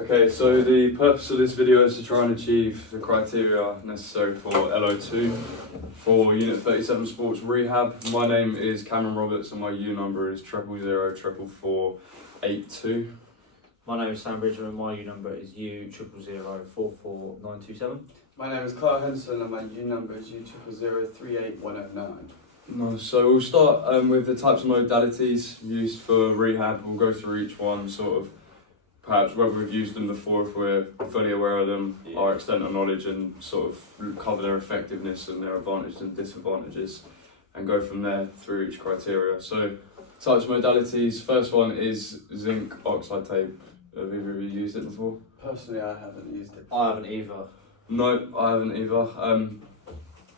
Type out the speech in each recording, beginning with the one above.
Okay, so the purpose of this video is to try and achieve the criteria necessary for LO2 for Unit 37 Sports Rehab. My name is Cameron Roberts and my U number is 0004482. My name is Sam Bridger and my U number is U00044927. My name is Carl Henson and my U number is U00038109. No, so we'll start with the types of modalities used for rehab. We'll go through each one, sort of perhaps whether we've used them before, if we're fully aware of them, our extent of knowledge, and sort of cover their effectiveness and their advantages and disadvantages, and go from there through each criteria. So types of modalities, first one is zinc oxide tape. Have either of you used it before? Personally, I haven't used it. I haven't either. No, I haven't either.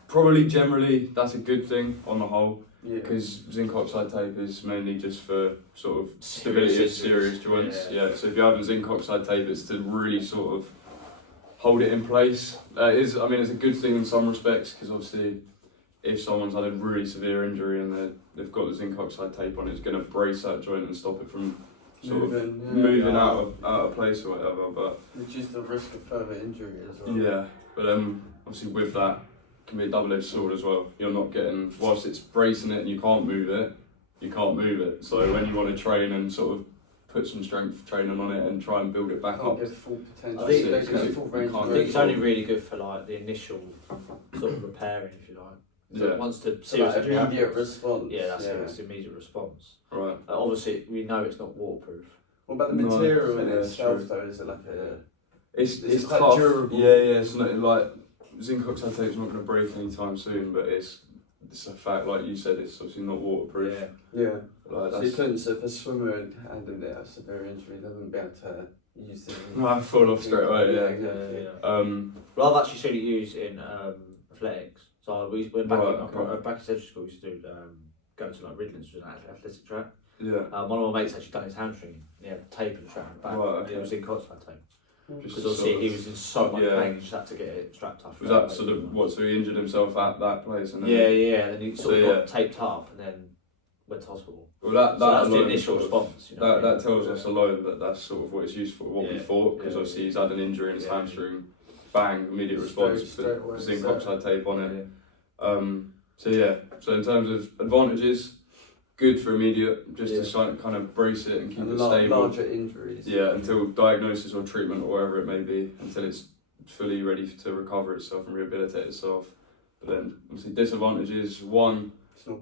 Probably generally that's a good thing on the whole, because zinc oxide tape is mainly just for sort of stability of serious joints. Yeah. So if you're having zinc oxide tape, it's to really sort of hold it in place. It's a good thing in some respects, because obviously if someone's had a really severe injury and they've got the zinc oxide tape on, it's going to brace that joint and stop it from moving out of place or whatever. But reduce the risk of further injury as well. Yeah, but obviously with that, can be a double-edged sword as well. You're not getting, whilst it's bracing it and you can't move it. So when you want to train and sort of put some strength training on it and try and build it back up, get full potential. I think it's only really good for like the initial sort of repairing, if you like. So once the serious injury immediate response. Yeah, that's it. It's immediate response. Right. Obviously, we know it's not waterproof. What about the material in itself though? Is it like a? It's quite tough. durable. Yeah. It's not like zinc oxide tape's not going to break anytime soon, but it's a fact, like you said, it's obviously not waterproof. Yeah. Like So you couldn't, so if a swimmer had a severe injury, they wouldn't be able to use the. I fall off straight away. Yeah. Exactly. Well, I've actually seen it used in athletics. So we went back back in central school. We used to do go to like Ridlands, which was an athletic track. Yeah. One of my mates actually done his hamstring. Yeah, tape and strap back. Right, okay. It was in oxide tape. Because Just obviously he was in so much pain, he just had to get it strapped up. Was that sort of what? So he injured himself at that place, and then and he sort of got taped up and then went to hospital. Well, that's the initial response. You know that tells us alone that that's sort of what it's used for. What we thought, because obviously he's had an injury in his hamstring. Bang! Immediate response. Put zinc oxide tape on it. So in terms of advantages, good for immediate, just to kind of brace it and keep it stable. Larger injuries. Yeah, until diagnosis or treatment or whatever it may be, until it's fully ready to recover itself and rehabilitate itself. But then, obviously, disadvantages: one,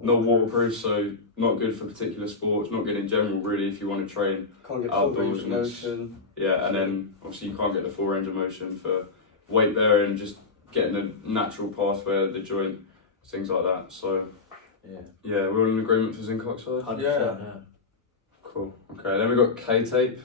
not waterproof, so not good for particular sports, not good in general, really, if you want to train can't get outdoors. Full range of motion. Yeah, and then obviously you can't get the full range of motion for weight bearing, just getting a natural pathway of the joint, things like that. So. Yeah, we're all in agreement for zinc oxide? 100%, yeah. Cool. Okay, then we've got K-tape.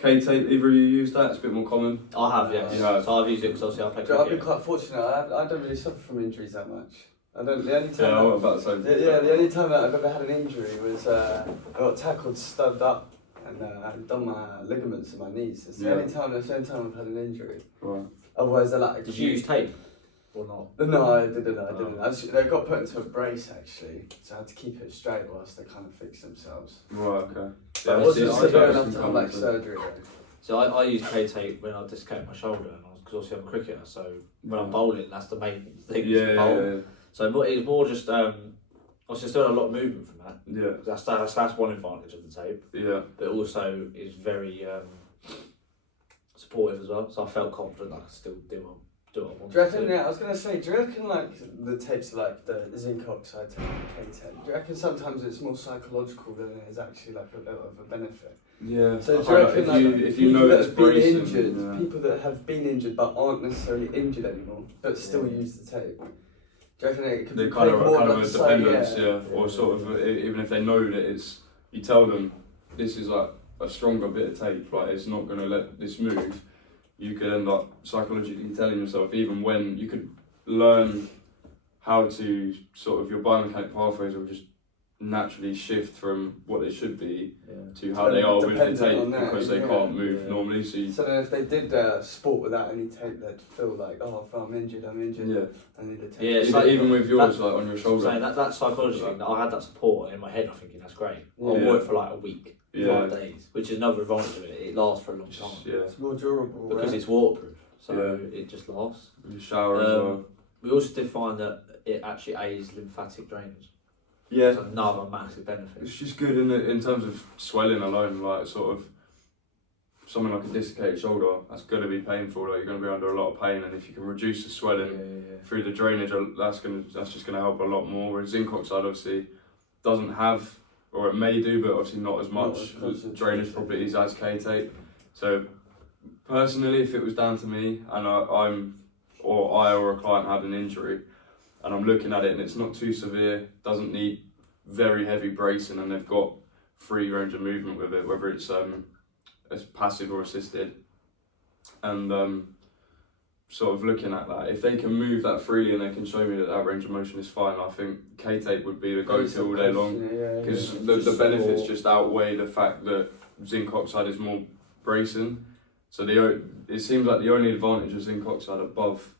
K-tape, either of you used that? It's a bit more common. I have, yes. Yeah. So I've used it because obviously I play cricket. I've been quite fortunate. I don't really suffer from injuries that much. The only time I was about to say. The only time that I've ever had an injury was I got tackled, stubbed up, and I've done my ligaments in my knees. It's the only time I've had an injury. Right. Otherwise, they're like. Did you use tape? Or not? No, I didn't. They got put into a brace actually, so I had to keep it straight whilst they kind of fix themselves. Right, okay. But it wasn't severe enough to have like surgery though. So I used K-tape when I dislocated my shoulder, because obviously I'm a cricketer, so when I'm bowling, that's the main thing. Yeah. So it was more just, obviously still a lot of movement from that. Yeah. That's one advantage of the tape. Yeah. But also is very supportive as well, so I felt confident I could still do what I wanted. Do you reckon, I was going to say, do you reckon like the tapes like the zinc oxide tape and the K-tape, do you reckon sometimes it's more psychological than it is actually like a little of a benefit? Yeah. So do you reckon if you know that's bracing, people that have been injured but aren't necessarily injured anymore, but still use the tape, do you reckon it could be kind of a dependence, or sort of, even if they know that it's, you tell them this is like a stronger bit of tape, like it's not going to let this move. You could end up psychologically telling yourself, even when you could learn how to sort of, your biomechanic pathways will just naturally shift from what they should be to how they are with the tape, because they can't move normally. So then if they did sport without any tape, they'd feel like, oh, if I'm injured, I need the tape. Yeah, so even with yours, like on your shoulder. Saying that psychology thing, I had that support in my head, I'm thinking, that's great. I wore it for like a week. 5 days, which is another advantage of it. lasts for a long time. Yeah. It's more durable. Because right? it's waterproof, so Yeah. it just lasts. You shower as well. We also did find that it actually aids lymphatic drainage. Yeah. It's another massive benefit. It's just good in terms of swelling alone, like sort of something like a dislocated shoulder, that's going to be painful, like you're going to be under a lot of pain, and if you can reduce the swelling through the drainage, that's just going to help a lot more. Whereas zinc oxide obviously doesn't have, or it may do, but obviously not as much drainage properties as K-tape. So personally, if it was down to me and I or a client had an injury and I'm looking at it and it's not too severe, doesn't need very heavy bracing, and they've got free range of movement with it, whether it's passive or assisted, and sort of looking at that, if they can move that freely and they can show me that range of motion is fine, I think K-tape would be the go-to all day long, because the benefits just outweigh the fact that zinc oxide is more bracing. So it seems like the only advantage of zinc oxide above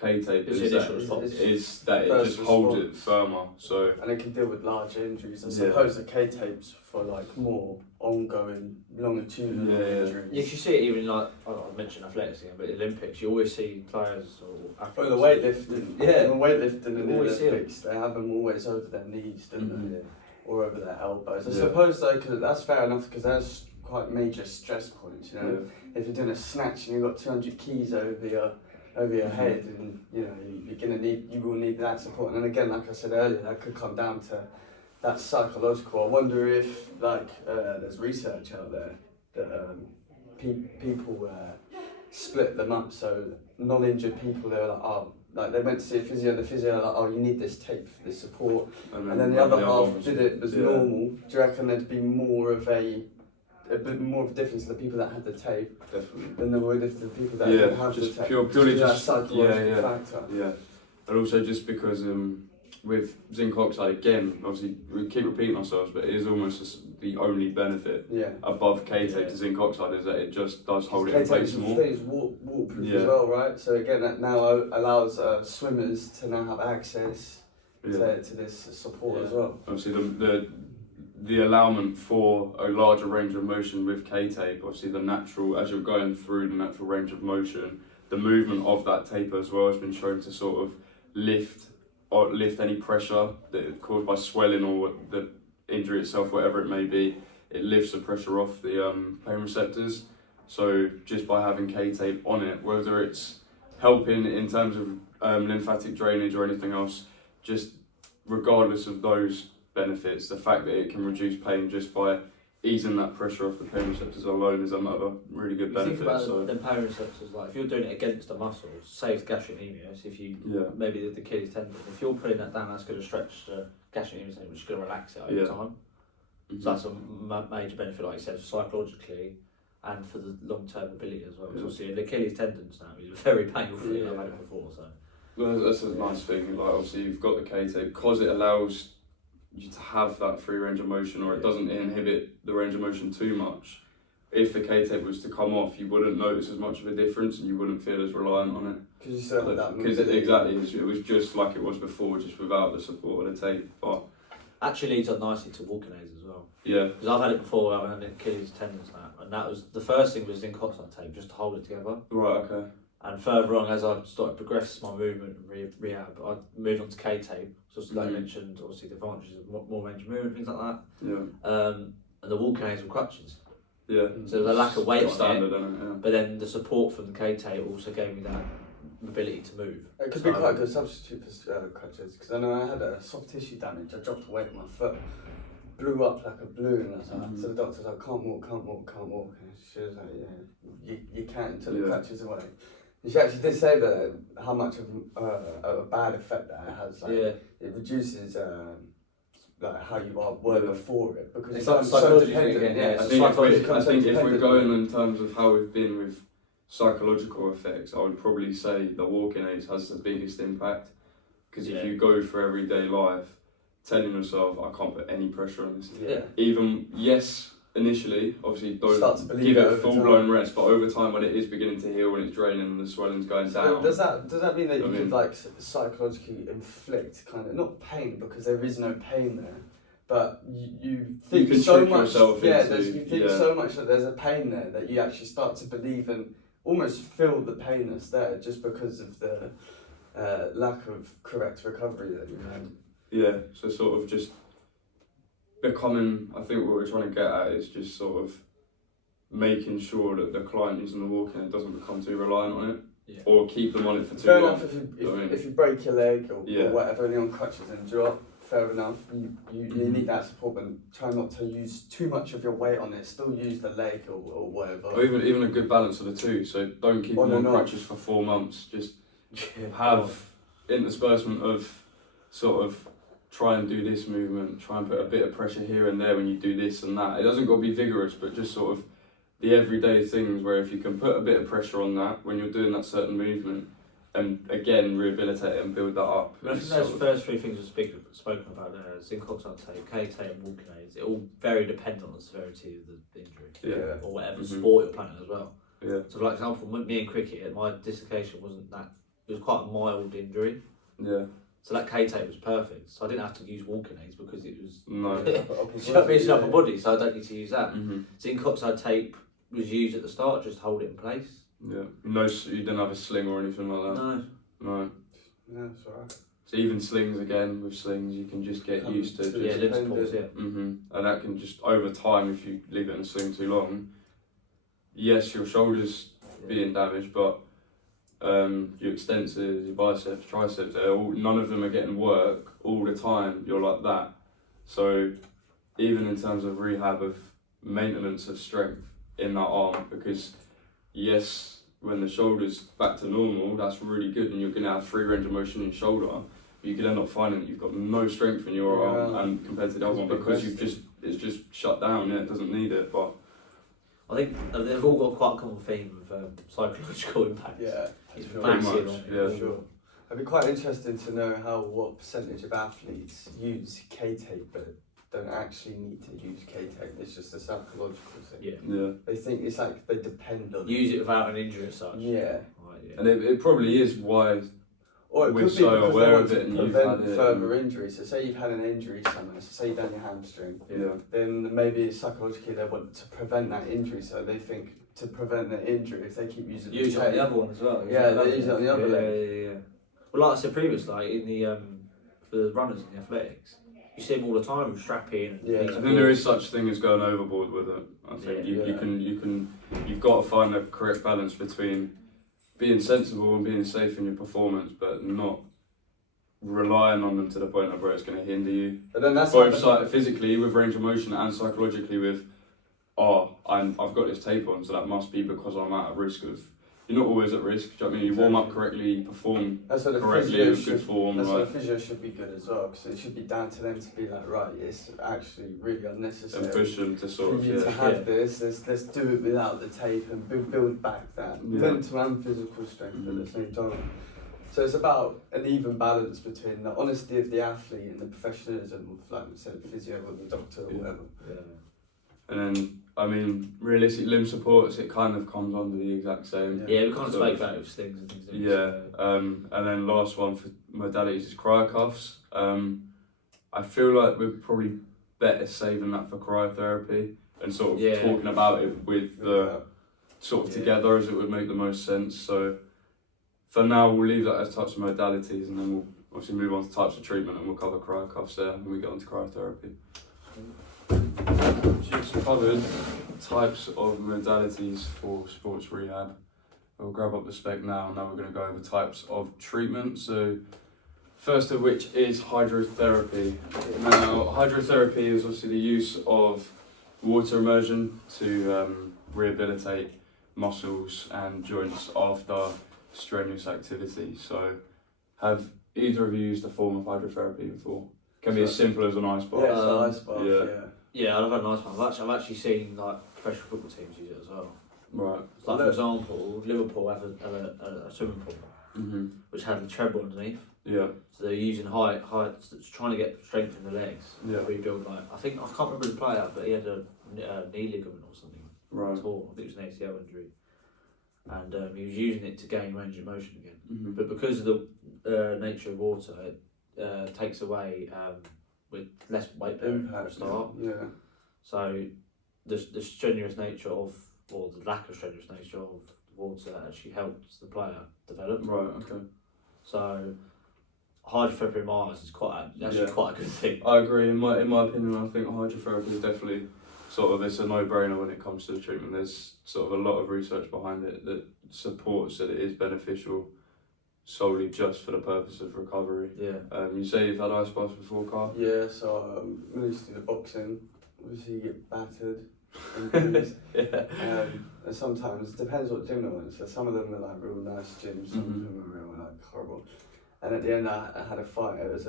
K-tape is that it just holds it firmer. So and it can deal with large injuries. I suppose the K-tape's for like more ongoing longitudinal injuries. You should see it even like, I mentioned athletics again, but the Olympics, you always see players or athletes. The weightlifting. Yeah. The weightlifting in the Always Olympics, they have them always over their knees, don't they? Or over their elbows. I Yeah. suppose though, cause that's fair enough, because there's quite major stress points, you know. If you're doing a snatch and you've got 200 keys over your head, and you know you will need that support. And then again, like I said earlier, that could come down to that psychological. I wonder if there's research out there that people split them up. So non-injured people, they were like they went to see a physio. The physio like, oh, you need this tape for this support, and then the other half did it as normal. Do you reckon there'd be more of a bit more of a difference to the people that had the tape than there would if the people that didn't have the tape? Purely that just psychological factor. Yeah, and also just because with zinc oxide, again, obviously we keep repeating ourselves, but it is almost the only benefit above K-tape to zinc oxide is that it just does hold it in place more. It's waterproof as well, right? So again, that now allows swimmers to now have access to this support as well. Obviously, the allowance for a larger range of motion with K-tape, obviously the natural, as you're going through the natural range of motion, the movement of that tape as well has been shown to sort of lift any pressure that is caused by swelling or the injury itself, whatever it may be. It lifts the pressure off the pain receptors. So just by having K-tape on it, whether it's helping in terms of lymphatic drainage or anything else, just regardless of those benefits, the fact that it can reduce pain just by easing that pressure off the pain receptors alone is another really good benefit. Think about the pain receptors, like if you're doing it against the muscle, say it's gastrocnemius, if you maybe the Achilles tendon, if you're putting that down, that's going to stretch the gastrocnemius, which is going to relax it over time. So that's a major benefit, like you said, psychologically and for the long-term ability as well. Because obviously the Achilles tendons now is very painful for you. I've had it before, so. Well, that's a nice thing. Like obviously you've got the K-tape because it allows you to have that free range of motion, or it doesn't inhibit the range of motion too much. If the K-tape was to come off, you wouldn't notice as much of a difference and you wouldn't feel as reliant on it. Because you still have that Because exactly, it was just like it was before, just without the support of the tape. But actually leads on nicely to walking aids as well. Yeah. Because I've had it before, I've had Achilles tendons now, and that was the first thing was zinc oxide tape, just to hold it together. Right, okay. And further on, as I started to progress my movement and rehab, I moved on to K-tape. So like I mentioned, obviously the advantages of more range of movement, things like that. Yeah. And the walking aids were crutches. Yeah. So the lack of weight on standard, it, but then the support from the K-tape also gave me that ability to move. It could be quite a good substitute for crutches, because I know I had a soft tissue damage. I dropped weight on my foot, blew up like a balloon. I was like, to the doctor, I can't walk. And she was like, yeah, you can't until the crutches away. And she actually did say that how much of a bad effect that it has. Like, it reduces like how you were before it, because it's so dependent. I think if we're going in terms of how we've been with psychological effects, I would probably say the walking aids has the biggest impact, because if you go for everyday life telling yourself I can't put any pressure on this, even initially obviously don't give it full blown rest, but over time when it is beginning to heal and it's draining and the swelling's going down, does that mean that you could like psychologically inflict kind of not pain, because there is no pain there, but you think can so trick much. yourself Yeah, into- you think so much that there's a pain there that you actually start to believe and almost feel the pain that's there just because of the lack of correct recovery that you had. Yeah, so sort of just becoming, I think what we're trying to get at is just sort of making sure that the client using the walking aid doesn't become too reliant on it, or keep them on it for too Fair long. enough if you break your leg or whatever, and you're on crutches and drop, fair enough, you need that support, but try not to use too much of your weight on it, still use the leg or whatever. Or even a good balance of the two, so don't keep them on crutches for 4 months, just have interspersement of sort of try and do this movement, try and put a bit of pressure here and there when you do this and that. It doesn't got to be vigorous, but just sort of the everyday things where if you can put a bit of pressure on that when you're doing that certain movement, and again rehabilitate it and build that up. I think those first three things we've spoken about there, zinc oxide tape, K-tape and walking aids, it all very dependent on the severity of the injury, or whatever sport you're playing as well. Yeah. So for example, me in cricket, my dislocation wasn't that, it was quite a mild injury. Yeah. So that K-tape was perfect. So I didn't have to use walking aids because it was No. upper body, so I don't need to use that. Zinc oxide tape was used at the start just to hold it in place. Yeah. No, you didn't have a sling or anything like that? No. No, it's alright. So even slings, again, with slings you can just get used to. Limb supports, And that can just, over time, if you leave it in a sling too long, yes, your shoulders being damaged, but your extensors, your biceps, triceps, none of them are getting work all the time. You're like that. So even in terms of rehab of maintenance of strength in that arm, because yes, when the shoulder's back to normal, that's really good, and you're going to have free range of motion in your shoulder. But you could end up finding that you've got no strength in your arm, and compared to the other one, because it's just shut down. Yeah, it doesn't need it. But I think they've all got quite a common theme of psychological impact. Yeah, it's sure. massive. Yeah, sure. It'd be quite interesting to know what percentage of athletes use K-tape but don't actually need to use K-tape. It's just a psychological thing. Yeah. They think it's like they depend on use it without an injury as such. Yeah. And it probably is why or it we're could so be aware of it and you've had it. Further injuries. So say you've had an injury somewhere, so say you've done your hamstring, then maybe psychologically they want to prevent that injury, so they think to prevent the injury, if they keep using use it on the other one as well. Yeah, they use it on the other leg. Yeah. Well, like I said previously, like in the for the runners in the athletics, you see them all the time with strapping. Yeah, I think there is such thing as going overboard with it. I think you've got to find the correct balance between being sensible and being safe in your performance, but not relying on them to the point of where it's going to hinder you. But then that's both physically with range of motion and psychologically with, I've got this tape on, so that must be because I'm at risk of. You're not always at risk. Do you know what I mean? You warm up correctly, you perform correctly, in good form. That's why the physio should be good as well, because it should be down to them to be like, right, it's actually really unnecessary. And push them to sort for you to have this. Let's do it without the tape and build back that mental and physical strength at the same time. So it's about an even balance between the honesty of the athlete and the professionalism of, like we said, the physio or the doctor or whatever. Yeah. And then, I mean, realistic limb supports, it kind of comes under the exact same. Yeah, we can't speak about those things and things. And then last one for modalities is cryocuffs. I feel like we're probably better saving that for cryotherapy and sort of talking about it with the sort of together, as it would make the most sense. So for now, we'll leave that as types of modalities, and then we'll obviously move on to types of treatment, and we'll cover cryocuffs there when we get onto cryotherapy. Just covered types of modalities for sports rehab. We'll grab up the spec now. Now we're going to go over types of treatment. So first of which is hydrotherapy. Now hydrotherapy is obviously the use of water immersion to rehabilitate muscles and joints after strenuous activity. So have either of you used a form of hydrotherapy before? Can be as simple as an ice bath. Yeah, it's an ice bath, Yeah, I've had an ice bath. I've actually seen like professional football teams use it as well. Right. Like for example, Liverpool have a swimming pool which had a treble underneath. Yeah. So they're using height, trying to get strength in the legs. Yeah. Rebuild I can't remember the player, but he had a knee ligament or something. Right. Tore. I think it was an ACL injury. And he was using it to gain range of motion again. Mm-hmm. But because of the nature of water, it takes away with less weight bearing for a start. Yeah. So the strenuous nature of, or the lack of strenuous nature of water actually helps the player develop. Right. Okay. So hydrotherapy in my eyes is quite a good thing. I agree. In my opinion, I think hydrotherapy is definitely sort of, it's a no-brainer when it comes to the treatment. There's sort of a lot of research behind it that supports that it is beneficial solely just for the purpose of recovery. Yeah. You say you've had ice baths before, Carl? Yeah, so when I used to do the boxing, obviously you get battered and things. Yeah. And sometimes, it depends what gym they're in, so some of them are like real nice gyms, some of them are real like horrible. And at the end I had a fight, it was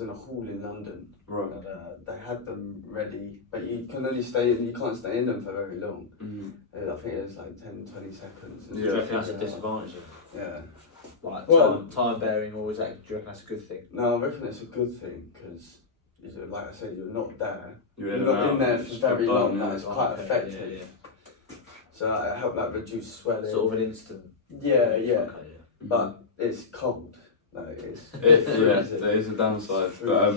in a hall in London. Right. And they had them ready, but you can't stay in them for very long. I think it was like 10-20 seconds. Do you reckon that's a disadvantage? Yeah. Like Well, time bearing, or is that, do you reckon that's a good thing? No, I reckon it's a good thing because, like I said, you're not there. You're not in there for very long. Like, it's quite okay, effective. Yeah. So it helped like reduce swelling. Sort of an instant. Yeah. Okay, yeah. But it's cold. Like it's there is a downside. But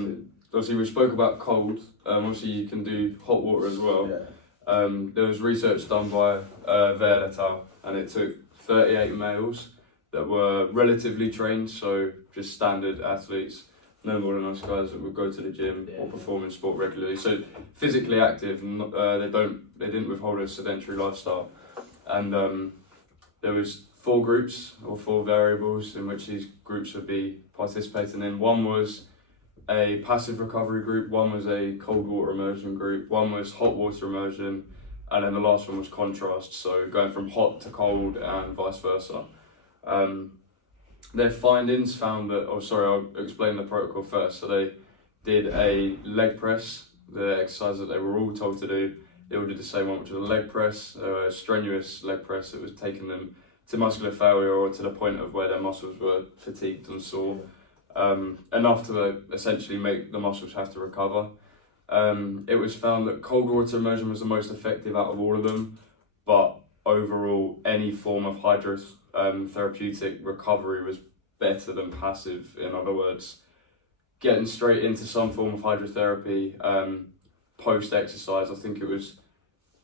obviously we spoke about cold. Obviously you can do hot water as well. Yeah. There was research done by Ver et al, and it took 38 males that were relatively trained, so just standard athletes, no more than us guys that would go to the gym or perform in sport regularly. So physically active, they didn't withhold a sedentary lifestyle, and there was 4 groups or 4 variables in which these groups would be participating in. One was a passive recovery group, one was a cold water immersion group, one was hot water immersion, and then the last one was contrast, so going from hot to cold and vice versa. Their findings found that, I'll explain the protocol first. So they did a leg press, the exercise that they were all told to do. They all did the same one, which was a leg press, a strenuous leg press that was taking them to muscular failure or to the point of where their muscles were fatigued and sore, enough to essentially make the muscles have to recover. It was found that cold water immersion was the most effective out of all of them, but overall any form of hydrotherapeutic recovery was better than passive. In other words, getting straight into some form of hydrotherapy post-exercise, I think it was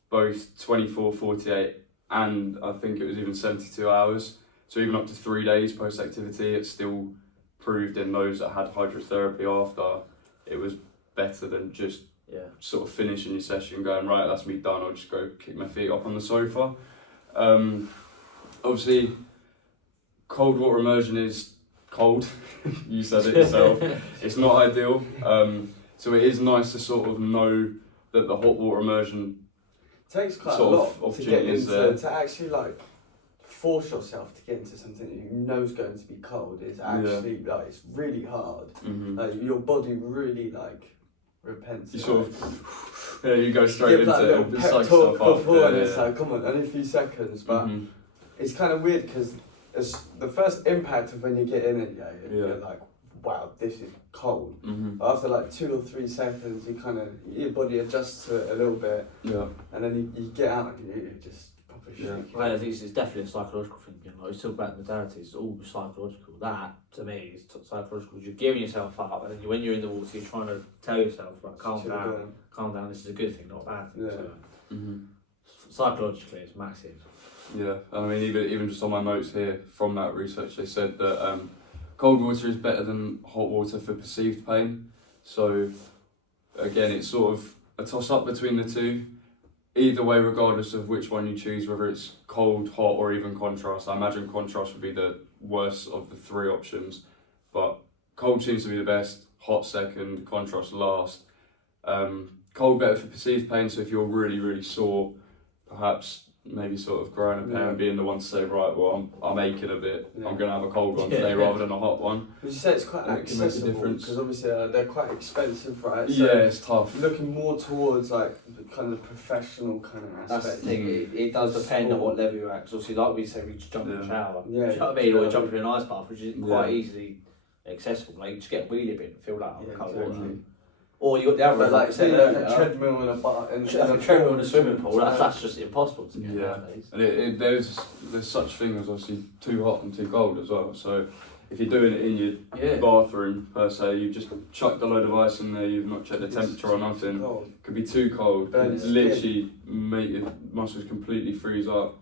both 24, 48 and I think it was even 72 hours, so even up to 3 days post-activity, it still proved in those that had hydrotherapy after, it was better than just sort of finishing your session going, right, that's me done, I'll just go kick my feet up on the sofa. Obviously cold water immersion is cold, you said it yourself, it's not ideal, so it is nice to sort of know that the hot water immersion takes quite a lot to get into, to actually like force yourself to get into something that you know is going to be cold. Is actually like, it's really hard. Like your body really like repents. You sort of you go straight into it and pep psych talk yourself up. before, and it's like, come on, only a few seconds. But it's kind of weird because it's the first impact of when you get in it. You're like, wow, this is cold. But after like 2 or 3 seconds, your body adjusts to it a little bit. And then you get out and you just proper shake. I think it's definitely a psychological thing. Like you talk about modalities, it's all psychological. That to me is psychological. You're gearing yourself up, and then when you're in the water, you're trying to tell yourself, like, calm down. This is a good thing, not a bad thing. So, psychologically, it's massive. Yeah, and I mean, even just on my notes here from that research, they said that cold water is better than hot water for perceived pain. So again, it's sort of a toss up between the two. Either way, regardless of which one you choose, whether it's cold, hot, or even contrast. I imagine contrast would be the worst of the 3 options, but cold seems to be the best, hot second, contrast last. Cold better for perceived pain, so if you're really, really sore, perhaps maybe sort of growing a pair and being the one to say, right, well, I'm aching a bit, I'm going to have a cold one today rather than a hot one. Would you say it's quite accessible? Because obviously they're quite expensive, right? So it's tough. Looking more towards like the kind of professional kind of aspect. That's the thing, it does depend on what level you're at, because obviously like we said, we just jump in the shower, you know what I mean? Or jump in an ice bath, which is quite easily accessible. Like you just get a wheelie bin, fill that up with cold water. Or you got the other, like I said earlier, a treadmill and a bar, and a treadmill and a swimming pool. That's just impossible to get nowadays. And there's such thing as obviously too hot and too cold as well. So if you're doing it in your bathroom per se, you've just chucked a load of ice in there, you've not checked the temperature or nothing. Could be too cold. Literally make your muscles completely freeze up,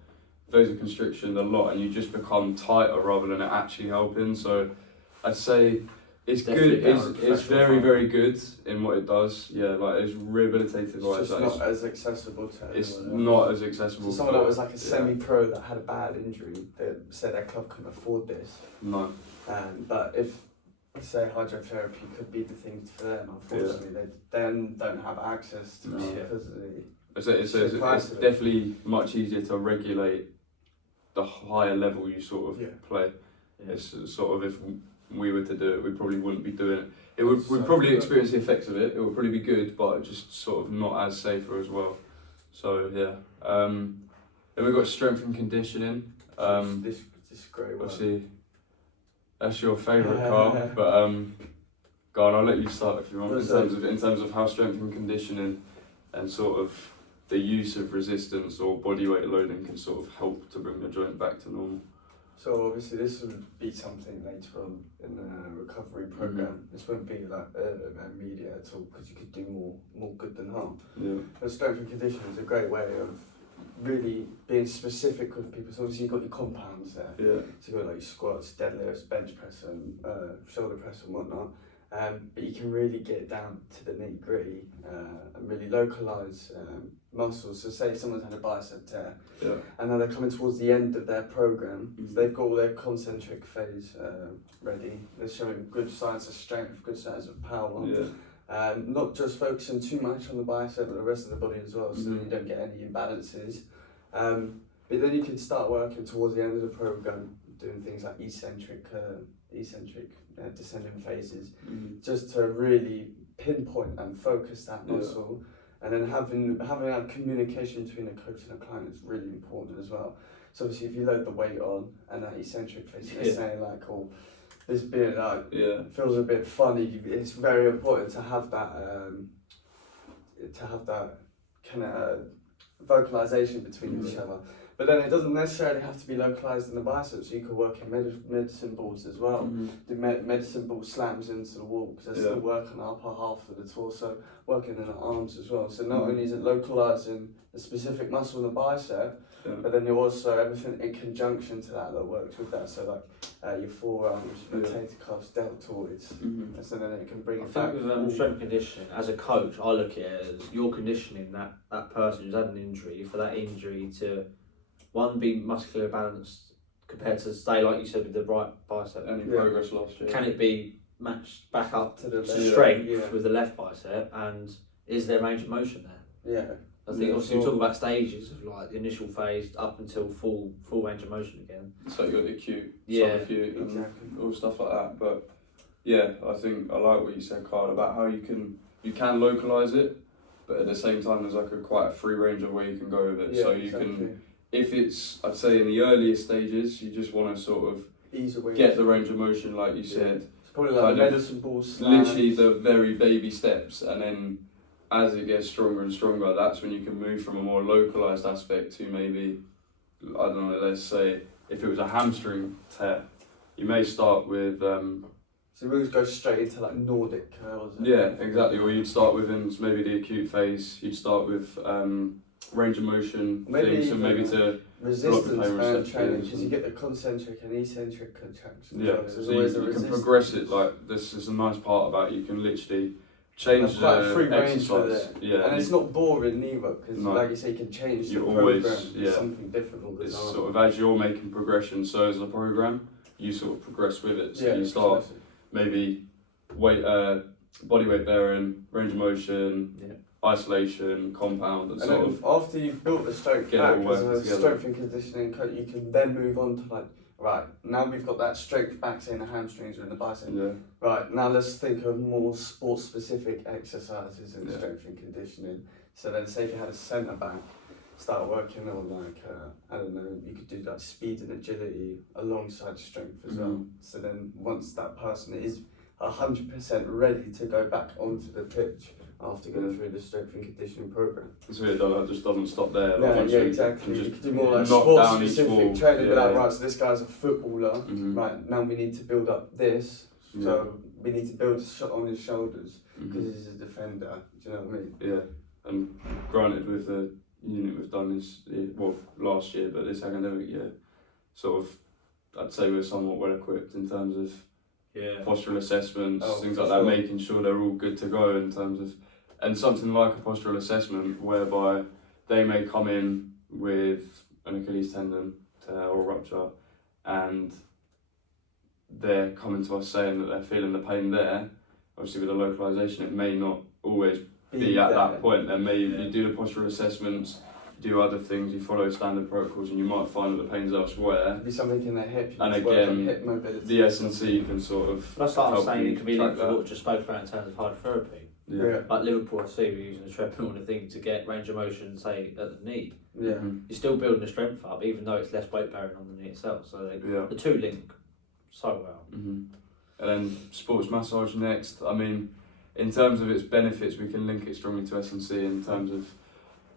vasoconstriction a lot, and you just become tighter rather than it actually helping. So I'd say it's Definitely good. It's very, very good in what it does. Yeah, like it's rehabilitative wise. It's just not as accessible to everyone. It's not as accessible. So someone that was like a semi-pro that had a bad injury, that said their club couldn't afford this. No. But if, say, hydrotherapy could be the thing for them, unfortunately, they then don't have access to it because it's definitely much easier to regulate the higher level you sort of play. Yeah. It's sort of, if we were to do it, we probably wouldn't be doing it. We'd probably experience the effects of it. It would probably be good, but just sort of not as safer as well. So yeah. Then we've got strength and conditioning. This great one. Obviously, that's your favourite, Carl. But go on, I'll let you start if you want. In terms of how strength and conditioning and sort of the use of resistance or body weight loading can sort of help to bring the joint back to normal. So obviously this would be something later on in the recovery program. This won't be like immediate at all, because you could do more good than harm. Yeah. But strength and conditioning is a great way of really being specific with people. So obviously you've got your compounds there. Yeah. So you've got like your squats, deadlifts, bench press, and shoulder press and whatnot. But you can really get it down to the nitty gritty and really localise muscles. So say someone's had a bicep tear, and now they're coming towards the end of their program. So they've got all their concentric phase ready. They're showing good signs of strength, good signs of power. Yeah. Not just focusing too much on the bicep, but the rest of the body as well, so that you don't get any imbalances. But then you can start working towards the end of the program, doing things like eccentric descending phases, just to really pinpoint and focus that muscle. And then having that communication between the coach and the client is really important as well. So obviously if you load the weight on and that eccentric phase, they're saying like, oh, this bit like feels a bit funny. It's very important to have that kind of vocalization between each other. But then it doesn't necessarily have to be localized in the biceps. You could work in medicine balls as well. Do medicine ball slams into the wall, because they're still working the upper half of the torso, working in the arms as well. So not only is it localizing the specific muscle in the bicep, but then you're also everything in conjunction to that works with that. So like your forearms, your rotator cuffs, deltoids, and so then it can bring it back. With strength conditioning, as a coach, I look at it as you're conditioning that person who's had an injury for that injury to, one, be muscular balanced compared to, say, like you said, with the right bicep. Any progress lost, Can it be matched back up to the strength with the left bicep, and is there range of motion there? Yeah. I think obviously we talk about stages of like the initial phase up until full range of motion again. So you got the acute, subacute, and all stuff like that. But yeah, I think I like what you said, Carl, about how you can localize it, but at the same time there's like quite a free range of where you can go with it. So you can, if it's, I'd say in the earlier stages, you just want to sort of get the range of motion, like you said. It's probably like medicine ball slams. Literally the very baby steps, and then as it gets stronger and stronger, that's when you can move from a more localized aspect to maybe, I don't know, let's say if it was a hamstring tear, you may start with so we would go straight into like Nordic curls. Yeah, exactly. Or you'd start with, in maybe the acute phase, you'd start with range of motion things, and maybe to resistance training, because you get the concentric and eccentric contractions. Yeah, so you can progress it. Like, this is a nice part about it. You can literally change the free exercise. And it's not boring either, because like you say, you can change the program to something different all the time. It's sort of, as you're making progression, so as the program, you sort of progress with it. So you start maybe body weight bearing, range of motion, isolation, compound, and sort of. After you've built the strength back as a strength and conditioning coach, you can then move on to like, right, now we've got that strength back, say in the hamstrings or in the bicep. Right, now let's think of more sport specific exercises in strength and conditioning. So then say if you had a centre back, start working on like, I don't know, you could do like speed and agility alongside strength as well. So then once that person is 100% ready to go back onto the pitch after going through the strength and conditioning program. So it just doesn't stop there. Yeah, Like, yeah, exactly. You could do more like knock down each sport-specific wall. training. Like, right, so this guy's a footballer. Mm-hmm. Right, now we need to build up this. So we need to build a shot on his shoulders because he's a defender. Do you know what I mean? Yeah, and granted with the unit we've done this last year, but this academic year, sort of, I'd say we're somewhat well equipped in terms of postural assessments, things like that, making sure they're all good to go in terms of, and something like a postural assessment whereby they may come in with an Achilles tendon tear or rupture, and they're coming to us saying that they're feeling the pain there. Obviously with the localization it may not always be at that point. Then maybe you do the postural assessments, you do other things, you follow standard protocols, and you might find that the pain's elsewhere. It'd be something in their hip. And again, hip mobility. The S&C can sort of that's like I was saying, it can be linked to that. what we just spoke about in terms of hydrotherapy. Yeah. Like Liverpool FC, we're using a treadmill and a thing to get range of motion, say, at the knee. Yeah. Mm-hmm. You're still building the strength up, even though it's less weight bearing on the knee itself. So the two link so well. Mm-hmm. And then sports massage next. I mean, in terms of its benefits, we can link it strongly to S&C in terms of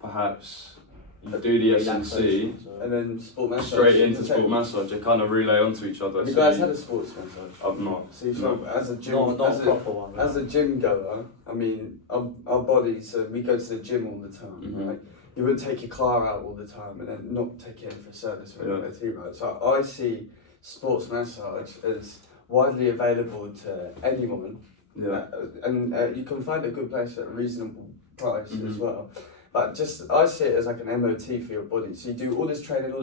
perhaps you do the S&C and then sport massage straight into sport massage. They kind of relay onto each other. Have you guys had a sports massage? I've not. See, so as a gym, not a proper one. As a gym goer, I mean, our bodies, we go to the gym all the time. Mm-hmm. Right? You wouldn't take your car out all the time and then not take it in for service or anything, right? So I see sports massage as widely available to anyone. Yeah. And you can find a good place at a reasonable price as well. But I see it as like an MOT for your body. So you do all this training, but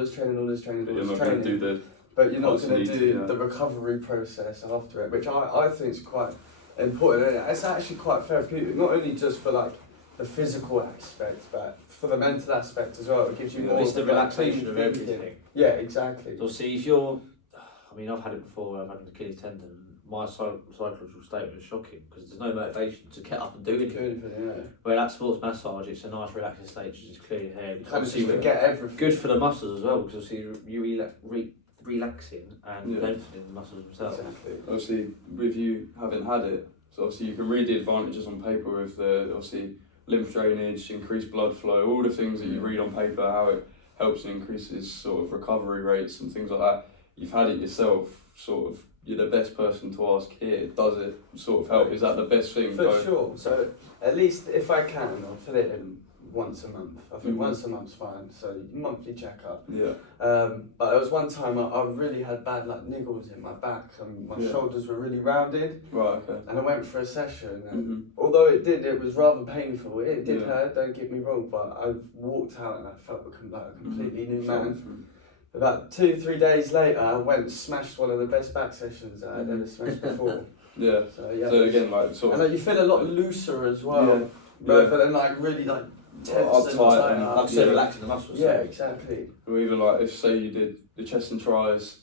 you're not going to do the recovery process after it, which I think is quite important. And it's actually quite therapeutic, not only just for like the physical aspect, but for the mental aspect as well. It gives you more. It's the relaxation of everything. Yeah, exactly. So see, if you're, I mean, I've had it before. I've had an Achilles tendon. My psychological state was shocking because there's no motivation to get up and do anything. Where that sports massage, it's a nice relaxing state to just clear your head. Kind of forget everything. Good for the muscles as well because obviously you're relaxing and lengthening the muscles themselves. Exactly. Obviously, with you having had it, so obviously you can read the advantages on paper with the obviously lymph drainage, increased blood flow, all the things that you read on paper, how it helps and increases sort of recovery rates and things like that. You've had it yourself, sort of. You're the best person to ask here. Does it sort of help? Is that the best thing? For sure. So at least if I can, I'll fit it in once a month. I think once a month's fine. So monthly checkup. Yeah. But there was one time I really had bad like niggles in my back and my shoulders were really rounded. Right. Okay. And I went for a session, and although it was rather painful. It did hurt. Don't get me wrong, but I walked out and I felt like a completely new man. About 2-3 days later, I went and smashed one of the best back sessions that I'd ever smashed before. So again, like sort of. And you feel a lot looser as well. But then like really like tense and tight tight. Like so relaxing the muscles. Yeah, exactly. Or even like if say you did the chest and tries,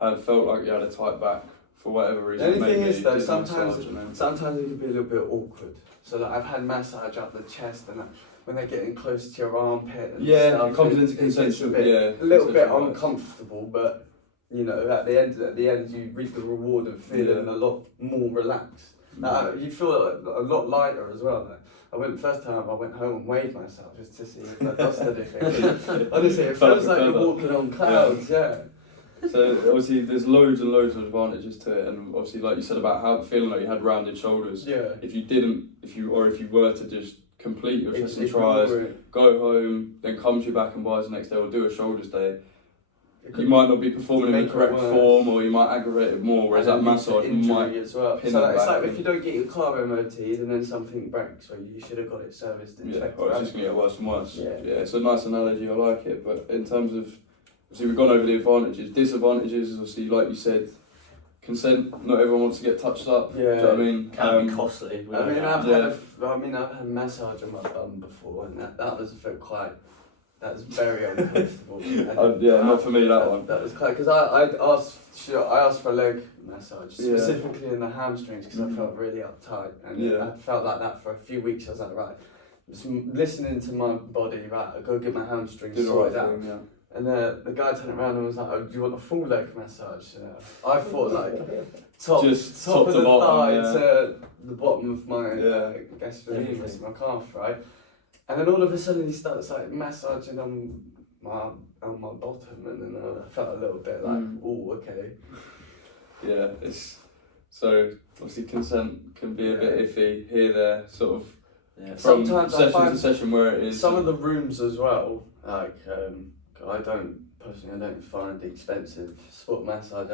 had felt like you had a tight back for whatever reason. The only thing is though, sometimes it can be a little bit awkward. So like I've had massage up the chest and when they're getting close to your armpit and stuff, it comes into consensual. A little bit uncomfortable, but you know, at the end, you reap the reward of feeling a lot more relaxed. You feel a lot lighter as well. Like, first time I went home and weighed myself just to see if I lost anything. Honestly, it feels like you're walking on clouds. Yeah. So obviously, there's loads and loads of advantages to it, and obviously, like you said about feeling like you had rounded shoulders. Yeah. If you were to just complete your chest and tries, go home, then come to your back and buys the next day or do a shoulders day, you might not be performing in the correct form or you might aggravate it more, whereas that massage might as well. pin So it it's back like if you don't get your car MOT'd and then something breaks, well, you should have got it serviced and checked. Or it's just going to get worse and worse. Yeah, it's a nice analogy, I like it, but in terms of, obviously we've gone over the advantages. Disadvantages is obviously, like you said, consent. Not everyone wants to get touched up. Yeah. Do you know what I mean? Can be costly. I've had a massage on my bum before, and that was very uncomfortable. Not for me that one. That was quite because I asked for a leg massage specifically in the hamstrings because I felt really uptight, and I felt like that for a few weeks. I was like, right, just listening to my body, right, I go get my hamstrings sorted out. And the guy turned around and was like, "Oh, do you want a full leg massage?" I thought like top of the thigh to the bottom of my gastrocnemius, my calf, right? And then all of a sudden he starts like massaging on my bottom, and then I felt a little bit like, oh, okay. Yeah, it's so obviously consent can be a bit iffy here, there, sort of. Yeah. From sometimes session to session where it is. Some of the rooms as well, like I don't find expensive sport massage.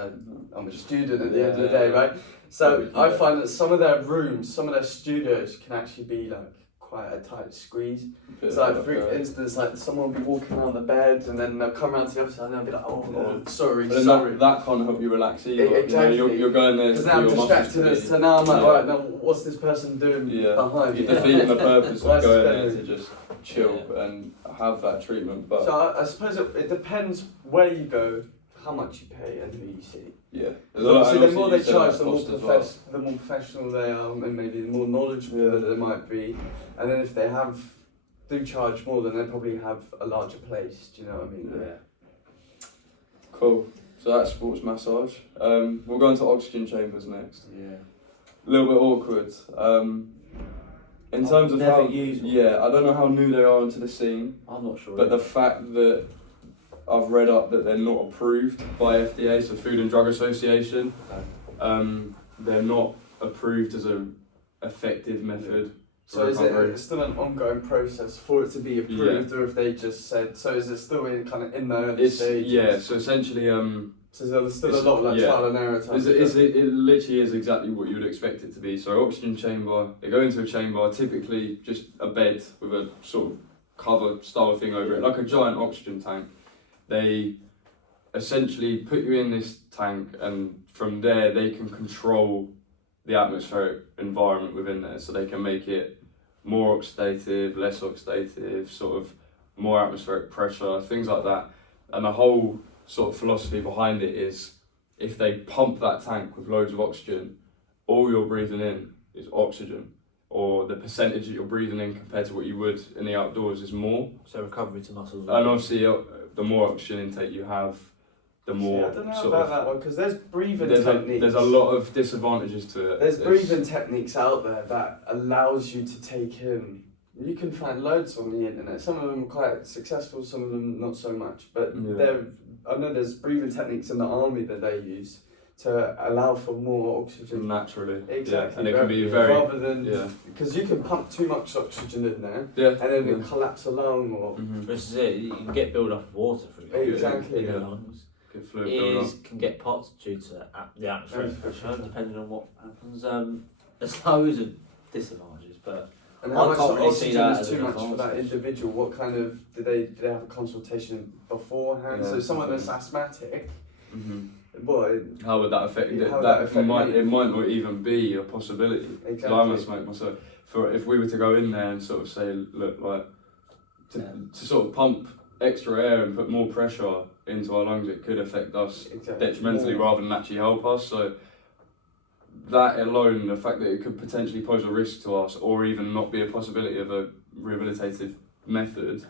I'm a student at the end of the day, right? So I find that some of their rooms, some of their studios can actually be like quite a tight squeeze. It's like, for instance, like someone will be walking around the bed and then they'll come around to the other side and they'll be like, oh, sorry. That can't help you relax either. Exactly. You know, you're going there because now I'm distracted as to now I'm like, alright, now what's this person doing behind me? You're defeating the purpose of going there to just chill and have that treatment. But so I suppose it depends where you go, how much you pay and who you see. Yeah. Obviously, the more they charge, the more professional they are, and maybe the more knowledgeable that they might be. And then if they do charge more, then they probably have a larger place. Do you know what I mean? Yeah. Cool. So that's sports massage. We'll go into oxygen chambers next. Yeah. A little bit awkward. In terms of how, I don't know how new they are into the scene. I'm not sure. But the fact that I've read up that they're not approved by FDA, so Food and Drug Association. They're not approved as an effective method. So is it still an ongoing process for it to be approved, or if they just said? So is it still in the early stages? Yeah. So essentially, so there's still a lot of like trial and error type. It literally is exactly what you would expect it to be. So oxygen chamber, they go into a chamber, typically just a bed with a sort of cover style thing over it, like a giant oxygen tank. They essentially put you in this tank, and from there they can control the atmospheric environment within there, so they can make it more oxidative, less oxidative, sort of more atmospheric pressure, things like that. And the whole sort of philosophy behind it is, if they pump that tank with loads of oxygen, all you're breathing in is oxygen, or the percentage that you're breathing in compared to what you would in the outdoors is more. So recovery to muscles. And obviously, the more oxygen intake you have, the more. I don't know about that one, because there's breathing techniques. There's a lot of disadvantages to it. There's breathing techniques out there that allows you to take in. You can find loads on the internet. Some of them are quite successful, some of them not so much. But I know there's breathing techniques in the army that they use to allow for more oxygen naturally. Exactly. And it can be very rather than because you can pump too much oxygen in there, and then it collapse a lung or. This is it. You can get build up of water through exactly. in the lungs. Good fluid build up. Can get pots due to the atmospheric pressure, depending on what happens. There's loads of disadvantages, but. And how I much can't really see oxygen that is too much for that individual? What kind of do they have a consultation beforehand? So someone that's asthmatic. Boy, how would that affect it? It might not even be a possibility. Exactly. So I must make myself. For if we were to go in there and sort of say, look, like to sort of pump extra air and put more pressure into our lungs, it could affect us detrimentally rather than actually help us. So that alone, the fact that it could potentially pose a risk to us, or even not be a possibility of a rehabilitative method,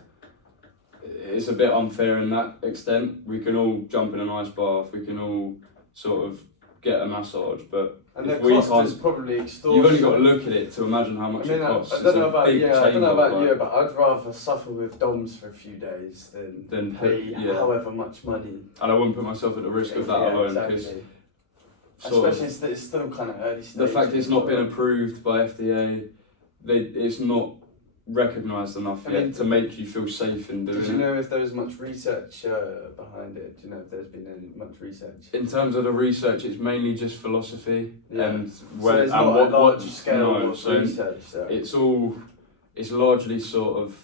it's a bit unfair in that extent. We can all jump in an ice bath, we can all sort of get a massage, but and the cost is probably extortionate. You've only got to look at it to imagine how much it costs. I don't know about you, but I'd rather suffer with DOMS for a few days than pay however much money. And I wouldn't put myself at the risk of that alone, because especially it's still kind of early stage. The fact it's not been approved by FDA, it's not recognised enough yet to make you feel safe in doing it. Do you know if there was much research behind it? Do you know if there's been much research? In terms of the research, it's mainly just philosophy and where there's not a large scale of research. It's largely sort of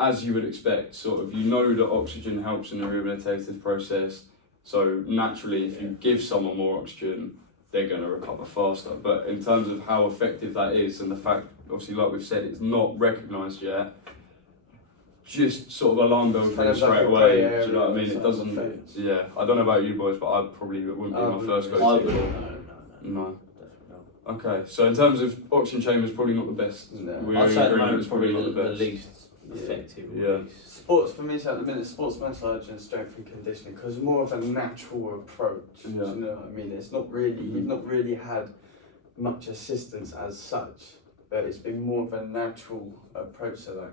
as you would expect. Sort of, you know that oxygen helps in the rehabilitative process. So naturally, if you give someone more oxygen, they're going to recover faster. But in terms of how effective that is, and the fact, obviously, like we've said, it's not recognised yet, just sort of alarm bells ring straight away. Do you know what I mean? It doesn't. Yeah, I don't know about you boys, but I probably wouldn't be my first go-to. No. Okay, so in terms of oxygen chambers, probably not the best. No. I'd say at the moment it's probably the least effective. Yeah. Sports for me, so at the minute, sports massage and strength and conditioning, because more of a natural approach. Yeah. Do you know what I mean? It's not really, you've not really had much assistance as such, but it's been more of a natural approach. So like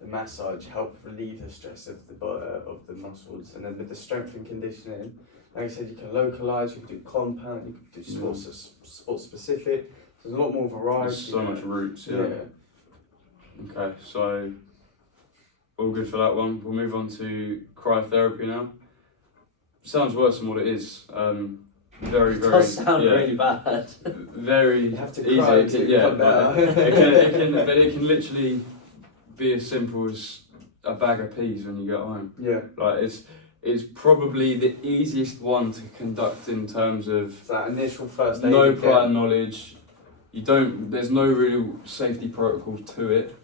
the massage help relieve the stress of the muscles, and then with the strength and conditioning, like I said, you can localize, you can do compound, you can do sports specific. There's a lot more variety. There's so much roots. Yeah. Okay, so all good for that one. We'll move on to cryotherapy now. Sounds worse than what it is. Very, It very. does sound really bad. Very You have to easy. cry It to can, yeah, come but down. it can literally be as simple as a bag of peas when you get home. Yeah. Like it's probably the easiest one to conduct in terms of It's that initial first aid. no again. prior knowledge. There's no real safety protocol to it.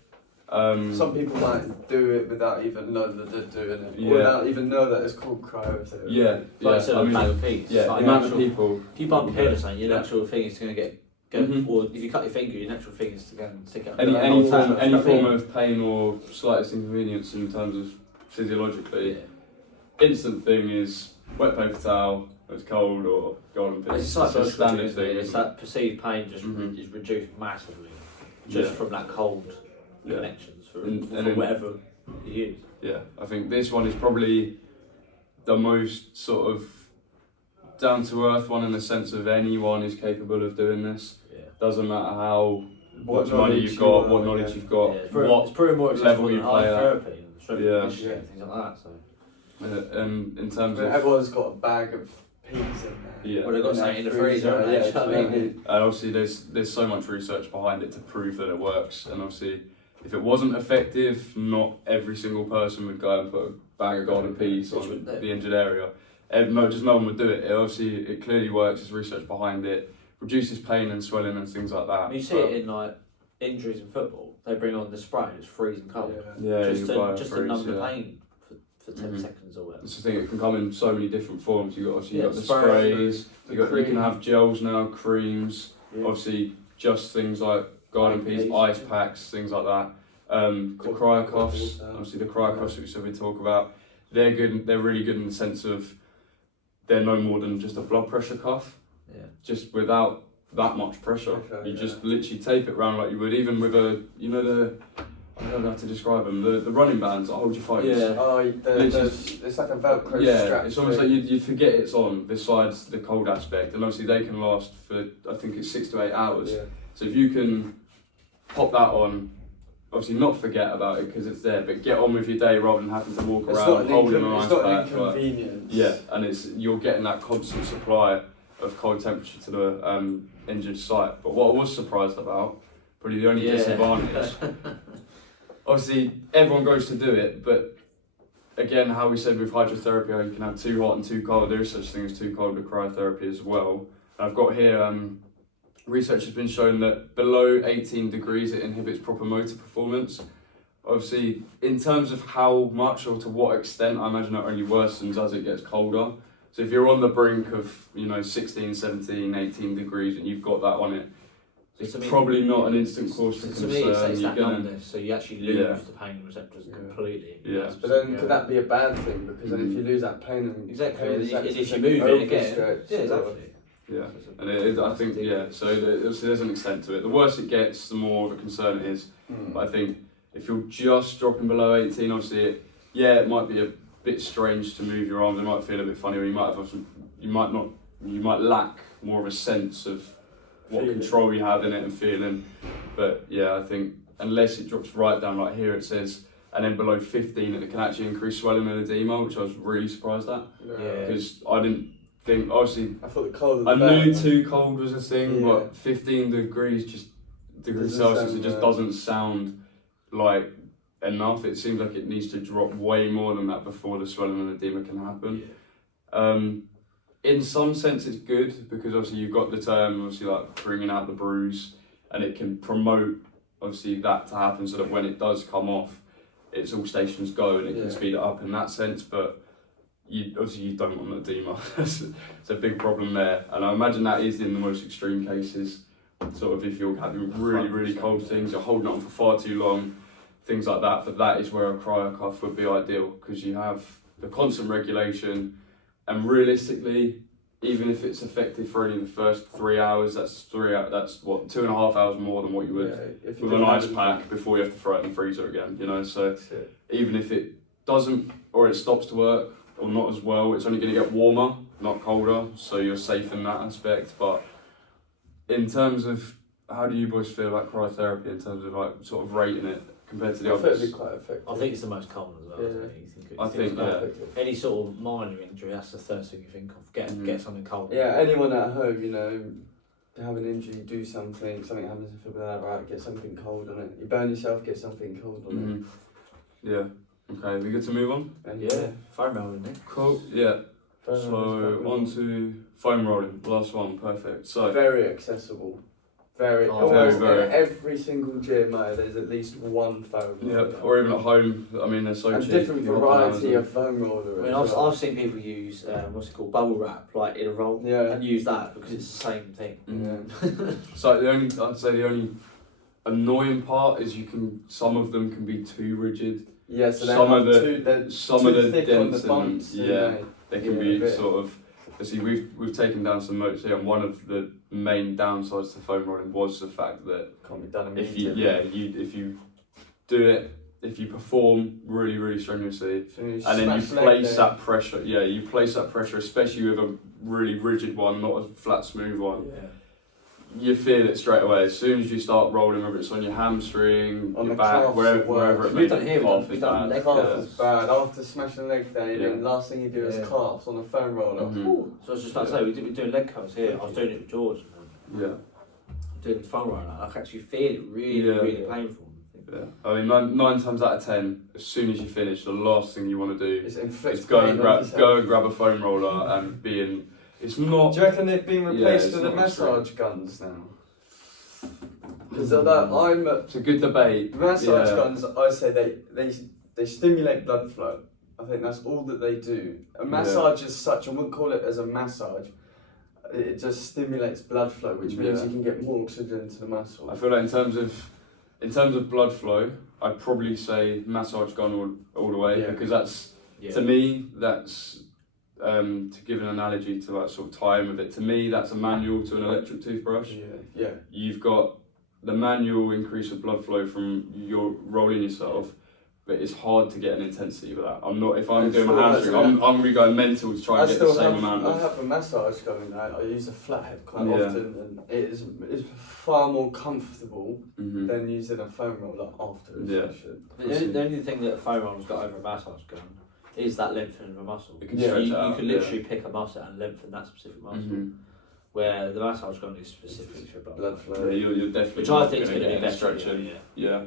Some people might do it without even knowing that they're doing it, Yeah. or without even know that it's called cryotherapy. Yeah, Like I said, I a mean, bag of peas. yeah, Like the amount of natural- people. If you bump your head or something, your Yeah. natural thing is going to go. Mhm. Or if you cut your finger, your natural thing is to go and stick it. Any Yeah, any yeah. form Yeah. any form of pain or slightest inconvenience in terms of physiologically, Yeah. instant thing is wet paper towel. It's cold or go on. It's It's a psychological standard thing, isn't it? thing. It's isn't it? that perceived pain just Mhm. is reduced massively, just Yeah. from that cold Yeah. connections for, And for then- whatever you use. Yeah, I think this one is probably the most sort of down to earth one in the sense of anyone is capable of doing this. Yeah. Doesn't matter how What much money knowledge you've you got, are, what knowledge yeah. you've got, Yeah, it's what probably more level accessible you than play at. therapy and strength Yeah. conditioning Yeah. and things like that. So. in terms But of everyone's got a bag of peas in there. yeah. Well, they've got In something in the their freezer, haven't they? yeah, Do you know what I mean? And obviously there's so much research behind it to prove that it works, and obviously if it wasn't effective, not every single person would go and put a bag of golden peas Which on would they? the injured area. No one would do it. It clearly works. There's research behind it. Reduces pain and swelling and things like that. You see it in like injuries in football. They bring on the spray and it's freezing cold. Yeah, just you buy a to freeze, numb the yeah. pain for 10 Mhm. seconds or whatever. That's the thing. It can come in so many different forms. You got Yeah, the spray, sprays. the You cream. can have gels now, creams. Yeah. Obviously, just things like garden peas, Peas. ice packs, things like that. The Cold- cryocuffs, cold water. obviously the cryocuffs that we said we talk about, they're good. They're really good in the sense of they're no more than just a blood pressure cuff, Yeah. just without that much pressure. Okay, You yeah. just literally tape it round like you would, even with a, I don't know how to describe them, the running bands that hold your fights. Yeah. Oh, Literally- it's like a Velcro Yeah, strap. it's almost thing. like you forget it's on besides the cold aspect, and obviously they can last for, I think it's 6 to 8 hours. Yeah. So if you can pop that on, obviously not forget about it because it's there, but get on with your day rather than having to walk It's around not an, holding an incon- ice it's not an pack. Like, inconvenience. yeah, and you're getting that constant supply of cold temperature to the injured site. But what I was surprised about, probably the only disadvantage, obviously everyone goes to do it, but again, how we said with hydrotherapy, how you can have too hot and too cold, there is such thing as too cold with cryotherapy as well. And I've got here, research has been shown that below 18 degrees it inhibits proper motor performance. Obviously, in terms of how much or to what extent, I imagine it only worsens as it gets colder. So if you're on the brink of, 16, 17, 18 degrees and you've got that on it, it's To me- probably not an instant cause for To concern. me, it's You're that gonna- numbness, so you actually lose Yeah. the pain receptors Yeah. completely. Yeah. But then could that be a bad thing? Because then if Mhm. you lose that pain and Exactly, pain and receptors, if you then move it again, overstretch, yeah, so- exactly. Yeah, and I think, yeah, so there's an extent to it. The worse it gets, the more of a concern it is. Mm. But I think if you're just dropping below 18, obviously, it might be a bit strange to move your arms. It might feel a bit funny, or you might lack more of a sense of what Feeling. control you have in it and feeling. But yeah, I think unless it drops right down, like here it says, and then below 15, it can actually increase swelling and edema, which I was really surprised at Yeah. because I didn't think, obviously. I thought the colder the I knew better. too cold was a thing, Yeah. but 15 degrees degrees Doesn't Celsius, sound, it just doesn't sound like enough. It seems like it needs to drop way more than that before the swelling and edema can happen. In some sense, it's good because obviously you've got the term, obviously like bringing out the bruise, and it can promote obviously that to happen so that when it does come off, it's all stations go and it can Yeah. speed it up in that sense. But you don't want edema. It's a big problem there, and I imagine that is in the most extreme cases. Sort of if you're having really cold things, you're holding on for far too long, things like that. But that is where a cryo cuff would be ideal, because you have the constant regulation, and realistically, even if it's effective for only the first 3 hours, that's 2.5 hours more than what you would with an ice pack before you have to throw it in the freezer again, you know. So even if it doesn't, or it stops to work, or not as well, it's only going to get warmer, not colder, so you're safe in that aspect. But in terms of, how do you boys feel about cryotherapy in terms of like sort of rating it compared to the others? It'd be quite effective. I think it's the most common as well. Yeah. I think any sort of minor injury, that's the first thing you think of. Get something cold. Yeah, anyone at home, you know, to have an injury, do something happens, and feel that right, get something cold on it. You burn yourself, get something cold on it. Yeah. Okay, we good to move on? And yeah, foam rolling then. Cool, yeah. So on to foam rolling, last one, perfect. So very accessible. Very. Every single gym, there's at least one foam roller. Yep, or even at home. I mean, they're so cheap. Different variety of foam roller. I mean, I've seen people use what's it called, bubble wrap, like in a roll, and use that because it's the same thing. Yeah. So I'd say the only annoying part is some of them can be too rigid. Yeah, so some of the dents bumps, they can be sort of. See, we've taken down some notes here, and one of the main downsides to foam rolling was the fact that can't be done if you do it, if you perform really, really strenuously, and then you place that pressure, you place that pressure, especially with a really rigid one, not a flat, smooth one. Yeah. You feel it straight away as soon as you start rolling, whether it's on your hamstring, on your back, wherever it may be. Calf is bad. Calf is bad. After smashing leg day, then last thing you do is calves on a foam roller. So I was just about to say, we're doing leg curls here. I was doing it with George. Yeah. Doing the foam roller, I can actually feel it really painful. Yeah. I mean, nine times out of 10, as soon as you finish, the last thing you want to do is go and grab a foam roller and be in. It's not. Do you reckon they've been replaced with the massage guns now? Because it's a good debate. Massage guns, I say they stimulate blood flow. I think that's all that they do. A massage as such, I wouldn't call it as a massage. It just stimulates blood flow, which means you can get more oxygen to the muscle. I feel like in terms of blood flow, I'd probably say massage gun all the way, because that's to me that's. To give an analogy to that sort of time of it, to me that's a manual to an electric toothbrush. You've got the manual increase of blood flow from your rolling yourself, but it's hard to get an intensity with that. I'm not, if I'm doing my hamstring, I'm really going mental to try and get the same amount of. I have a massage going now. I use a flathead quite often, and it's far more comfortable than using a foam roller after a session. The only thing that a foam roller's got over a massage gun is that lengthening of a muscle. You can literally pick a muscle and lengthen that specific muscle. Where the massage gun is specifically for blood flow. Yeah, you're definitely. Which I think is going to be better. Stretching. Yeah.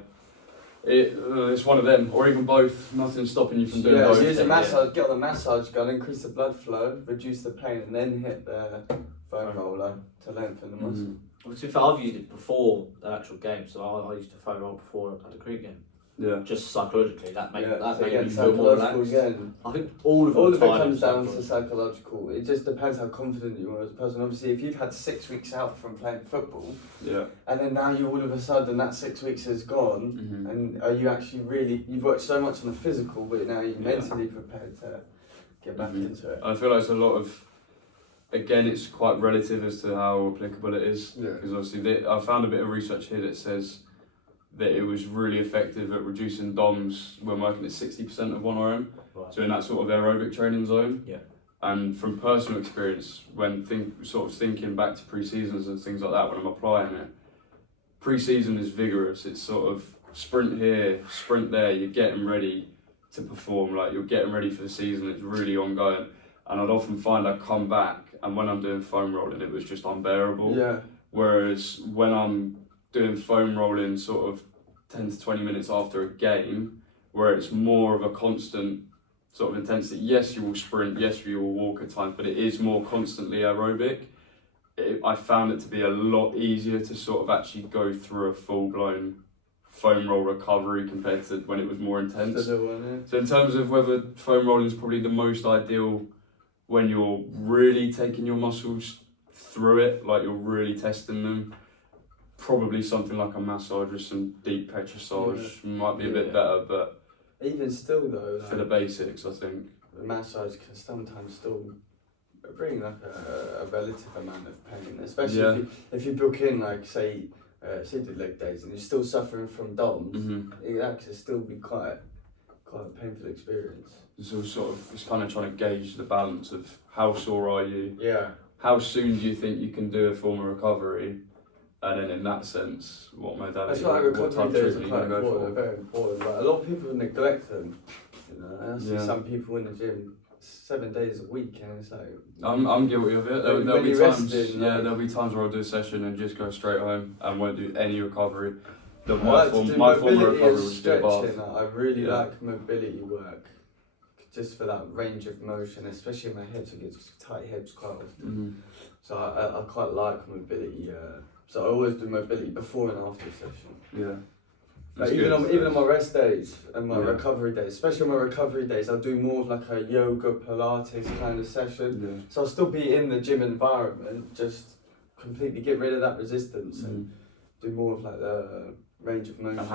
It's one of them, or even both. Nothing's stopping you from doing both. Use a massage. Get on the massage gun, increase the blood flow, reduce the pain, and then hit the foam roller to lengthen the muscle. Well, to be fair, I've used it before the actual game, so I used to foam roll before I had a Creek game. Yeah. Just psychologically, that made me feel more relaxed. Again. I think all of it comes down to psychological. It just depends how confident you are as a person. Obviously, if you've had 6 weeks out from playing football, and then now you all of a sudden that 6 weeks is gone, and are you actually you've worked so much on the physical, but now you're mentally prepared to get back into it. I feel like it's a lot of. Again, it's quite relative as to how applicable it is. Because obviously, I found a bit of research here that says that it was really effective at reducing DOMs when working at 60% of 1RM, so in that sort of aerobic training zone. Yeah. And from personal experience, when thinking back to pre-seasons and things like that, when I'm applying it, pre-season is vigorous. It's sort of sprint here, sprint there. You're getting ready to perform, like you're getting ready for the season. It's really ongoing. And I'd often find I come back, and when I'm doing foam rolling, it was just unbearable. Yeah. Whereas when I'm doing foam rolling sort of 10 to 20 minutes after a game, where it's more of a constant sort of intensity. Yes, you will sprint, yes, you will walk at times, but it is more constantly aerobic. I found it to be a lot easier to sort of actually go through a full-blown foam roll recovery compared to when it was more intense. So in terms of whether foam rolling is probably the most ideal when you're really taking your muscles through it, like you're really testing them, probably something like a massage with some deep petrissage might be a bit better, but even still though, for the basics, I think the massage can sometimes still bring like a relative amount of pain, especially if you book in like say do leg days and you're still suffering from DOMS, it actually still be quite a painful experience. It's all sort of, it's kind of trying to gauge the balance of how sore are you, yeah, how soon do you think you can do a form of recovery, and then in that sense, what modality, that's why recovery days are you're quite going to go important, for. very important. Like, a lot of people neglect them. You know, I see some people in the gym 7 days a week, and it's like I'm guilty of it. There'll be times, there'll be times where I'll do a session and just go straight home and won't do any recovery. My form of recovery was do a bath. I really like mobility work, just for that range of motion, especially in my hips. I get tight hips quite often, so I quite like mobility. So I always do mobility before and after session. Yeah. Like even on my rest days and my recovery days, especially on my recovery days, I'll do more of like a yoga, Pilates kind of session. Yeah. So I'll still be in the gym environment, just completely get rid of that resistance and do more of like the range of motion. And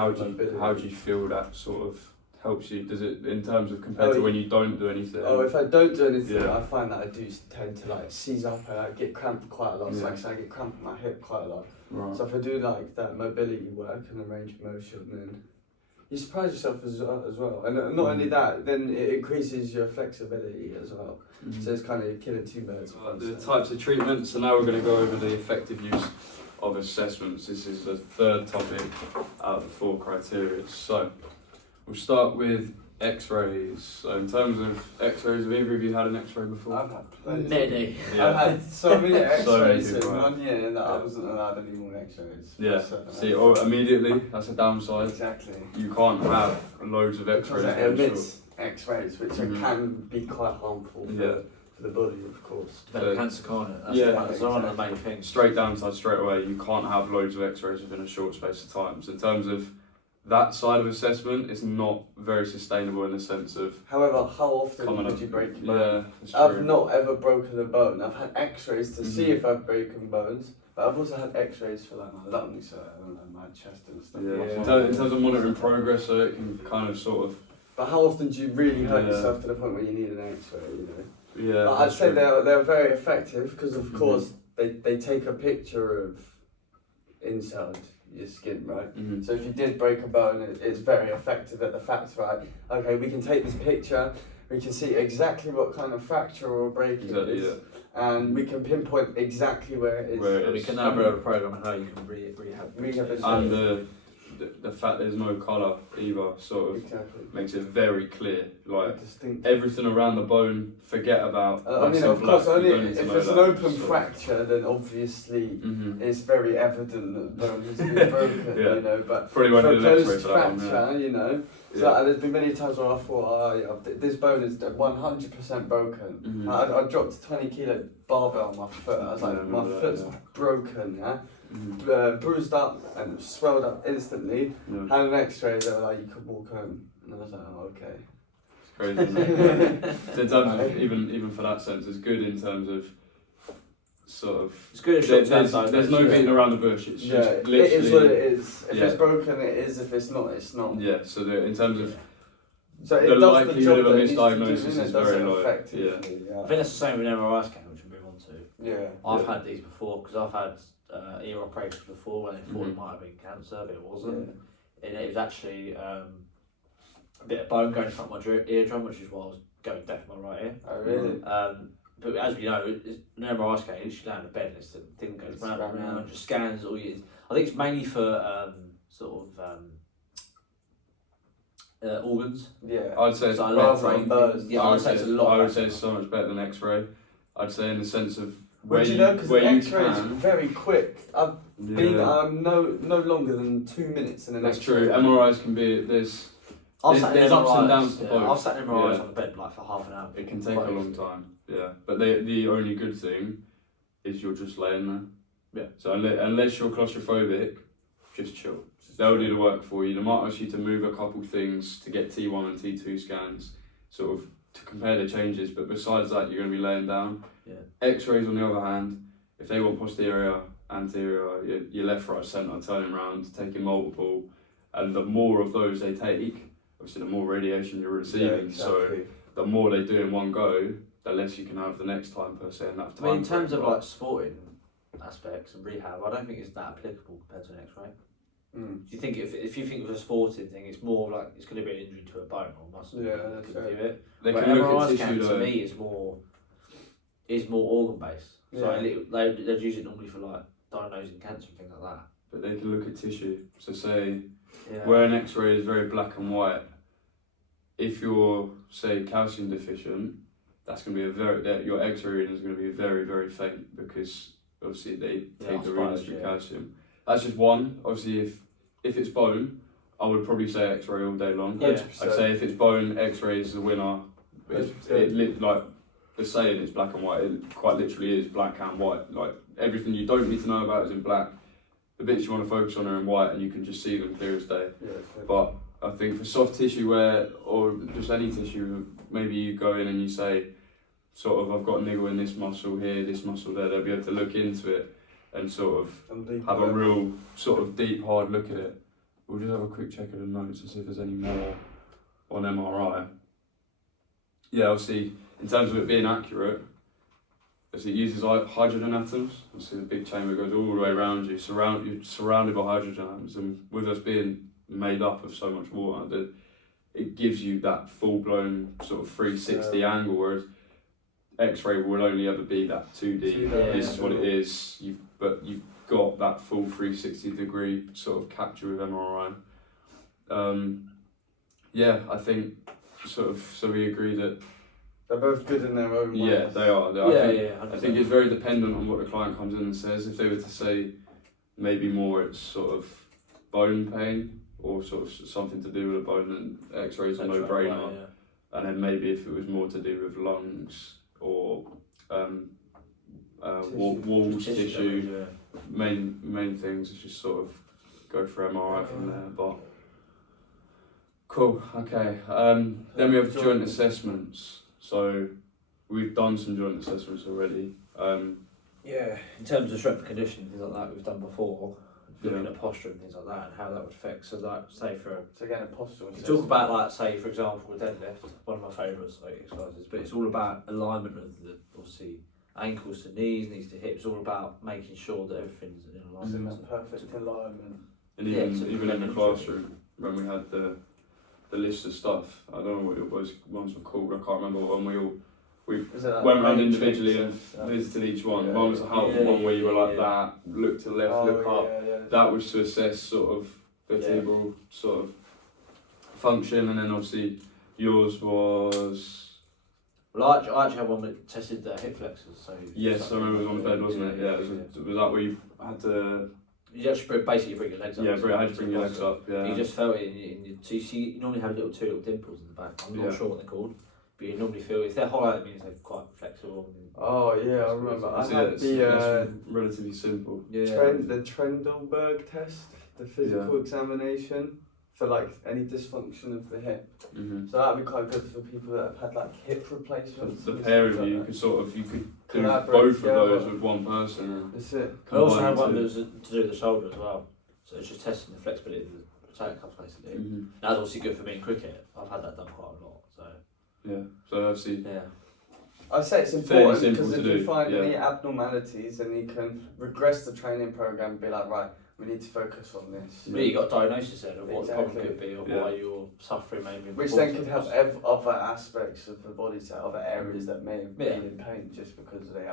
how do you feel that sort of helps you? Does it, in terms of compared to when you don't do anything? Oh, if I don't do anything, I find that I do tend to like seize up and I get cramped quite a lot. So like I say, I get cramped in my hip quite a lot. Right. So if I do like that mobility work and the range of motion, then you surprise yourself as well. And not only that, then it increases your flexibility as well. So it's kind of killing two birds with one stone. The types of treatments, so now we're going to go over the effective use of assessments. This is the third topic out of the 4 criteria. So we'll start with X-rays. So in terms of X-rays, have either of you had an X-ray before? I've had plenty. Many. I've had so many X-rays in people have. 1 year that I wasn't allowed any more X-rays. Yeah. So, See, immediately that's a downside. exactly. You can't have loads of Because X-rays. it emits X-rays, which can be quite harmful for the body, of course. Develop cancer, can't it? That's one of the main things. Straight downside, straight away, you can't have loads of X-rays within a short space of time. So in terms of that side of assessment, it's not very sustainable in the sense of. However, how often would you break your bone? That's I've true. not ever broken a bone. I've had X-rays to see if I've broken bones, but I've also had X-rays for like my lungs, and my chest and stuff. In terms of monitoring progress, so it can kind of sort of. But how often do you really hurt yourself to the point where you need an X-ray? You know. Yeah. But I'd say they're very effective because of course they take a picture of inside your skin, right? So if you did break a bone, it's very effective at the fact, right? Okay, we can take this picture, we can see exactly what kind of fracture or break it is, and we can pinpoint exactly where it is. And we can now build a program on how you can rehab. And the fact there's no colour either sort of makes it very clear. Like everything around the bone, forget about. I mean, of course, only if it's an open fracture, then obviously it's very evident that the bone has been broken, you know. But for a closed fracture, you know, so there's been many times where I thought, this bone is 100% broken. I dropped a 20-kilo barbell on my foot. I was like, my foot's broken, bruised up and swelled up instantly. Had an X-ray, they were like, you could walk home. And I was like, oh, okay. It's crazy, isn't it? So in terms of, even for that sense, it's good in terms of sort of. It's good. There's no beating around the bush. It's just literally. It is what it is. If it's broken, it is. If it's not, it's not. Yeah. So in terms of. So the likelihood of a misdiagnosis is very low. I think that's the same with an MRI scan, which we'll move on to. Yeah. I've had these before because I've had ear operations before when they thought it might have been cancer, but it wasn't. And it was actually a bit of bone going in front of my eardrum, which is why I was going deaf in my right ear. Oh, really? But as we know, an MRI scan, you literally lay on the bed and this thing goes round and round, just scans all years. I think it's mainly for organs. Yeah. I'd say it's so I'd say it's so much better than X-ray. I'd say in the sense of where you X-ray is very quick. I've been no longer than 2 minutes in an X-ray. That's true. MRIs can be there's ups and downs to both. I've sat in MRIs on the bed like for half an hour. It can take a long time. Yeah, but the only good thing is you're just laying there. Yeah. So unless you're claustrophobic, just chill. They'll do the work for you. They might ask you to move a couple things to get T1 and T2 scans, sort of to compare the changes. But besides that, you're going to be laying down. Yeah. X-rays, on the other hand, if they want posterior anterior, your left, right, centre, turning around, taking multiple, and the more of those they take, obviously the more radiation you're receiving. Yeah, exactly. So the more they do in one go, the less you can have the next time per se, and that time. I mean, in terms of like sporting aspects and rehab, I don't think it's that applicable compared to an X-ray. Do you think if you think of a sporting thing, it's more like it's going to be an injury to a bone or muscle? Yeah, that's view it. They Where can look MRI at scan tissue to though. me is more organ based. So Yeah. they'd use it normally for like diagnosing cancer and things like that. But they can look at tissue. So say Yeah. where an X-ray is very black and white, if you're say calcium deficient, that's going to be your X-ray reading is going to be very, very faint because obviously they take the readings through calcium. That's just one. Obviously, if it's bone, I would probably say X-ray all day long. Yeah. I'd say if it's bone, X-ray is the winner. Like the saying, it's black and white. It quite literally is black and white. Like everything you don't need to know about is in black. The bits you want to focus on are in white, and you can just see them clear as day. Yeah, But I think for soft tissue or just any tissue, maybe you go in and you say, sort of, I've got a niggle in this muscle here, this muscle there. They'll be able to look into it and sort of have a real sort of deep, hard look at it. We'll just have a quick check of the notes and see if there's any more on MRI. Yeah, obviously, in terms of it being accurate, obviously it uses hydrogen atoms. Obviously the big chamber goes all the way around you, you're surrounded by hydrogen atoms, and with us being made up of so much water, it gives you that full-blown sort of 360 angle, whereas X-ray will only ever be that 2D. This is what it is, but you've got that full 360 degree sort of capture with MRI. Yeah, I think so we agree that they're both good in their own ways. yeah, they are. I think it's very dependent on what the client comes in and says. If they were to say maybe more it's sort of bone pain or sort of something to do with a bone, then X-ray's a no-brainer. And then maybe if it was more to do with lungs or walls, tissue, main things, it's just sort of go for MRI from there. But cool, okay. Then we have joint assessments. So we've done some joint assessments already. Yeah, in terms of strength and conditioning, things like that we've done before, looking at posture and things like that and how that would affect. So like, say So again, a posture. you talk about like, say for example, a deadlift, one of my favourite exercises, but it's all about alignment of the obviously ankles to knees to hips. All about making sure that everything's in alignment. It's in perfect alignment. And even in the classroom when we had the list of stuff, I don't know what it was. Ones were called. I can't remember what one we went around individually and visited each one. Yeah. One was a health one where you were like that, look to the left, look up. That was to assess sort of vertebral sort of function, and then obviously yours was. Well, I actually had one that tested the hip flexors. So yes, I remember it was on the bed, wasn't it? Yeah, was that where you had to? You just basically bring your legs up. Yeah, I had to bring your legs up. Yeah. You just felt it in your. So you normally have two little dimples in the back. I'm not sure what they're called. But you normally feel if they're high, that means they're quite flexible. Oh yeah, I remember. I had the relatively simple. the Trendelenburg test, the physical examination for like any dysfunction of the hip. Mm-hmm. So that'd be quite good for people that have had like hip replacements. The pair of you could do both of those with one person. That's it. I also had one that was to do with the shoulder as well. So it's just testing the flexibility of the rotator cuff basically. Mm-hmm. That's obviously good for me in cricket. I've had that done quite a lot. So yeah, so obviously I'd say it's important simple because to if do, you find any abnormalities, then you can regress the training program and be like, right, we need to focus on this. yeah, you got a diagnosis then of what the problem could be or why you're suffering maybe. Which then could help other aspects of the body, to other areas that may have been in pain just because of the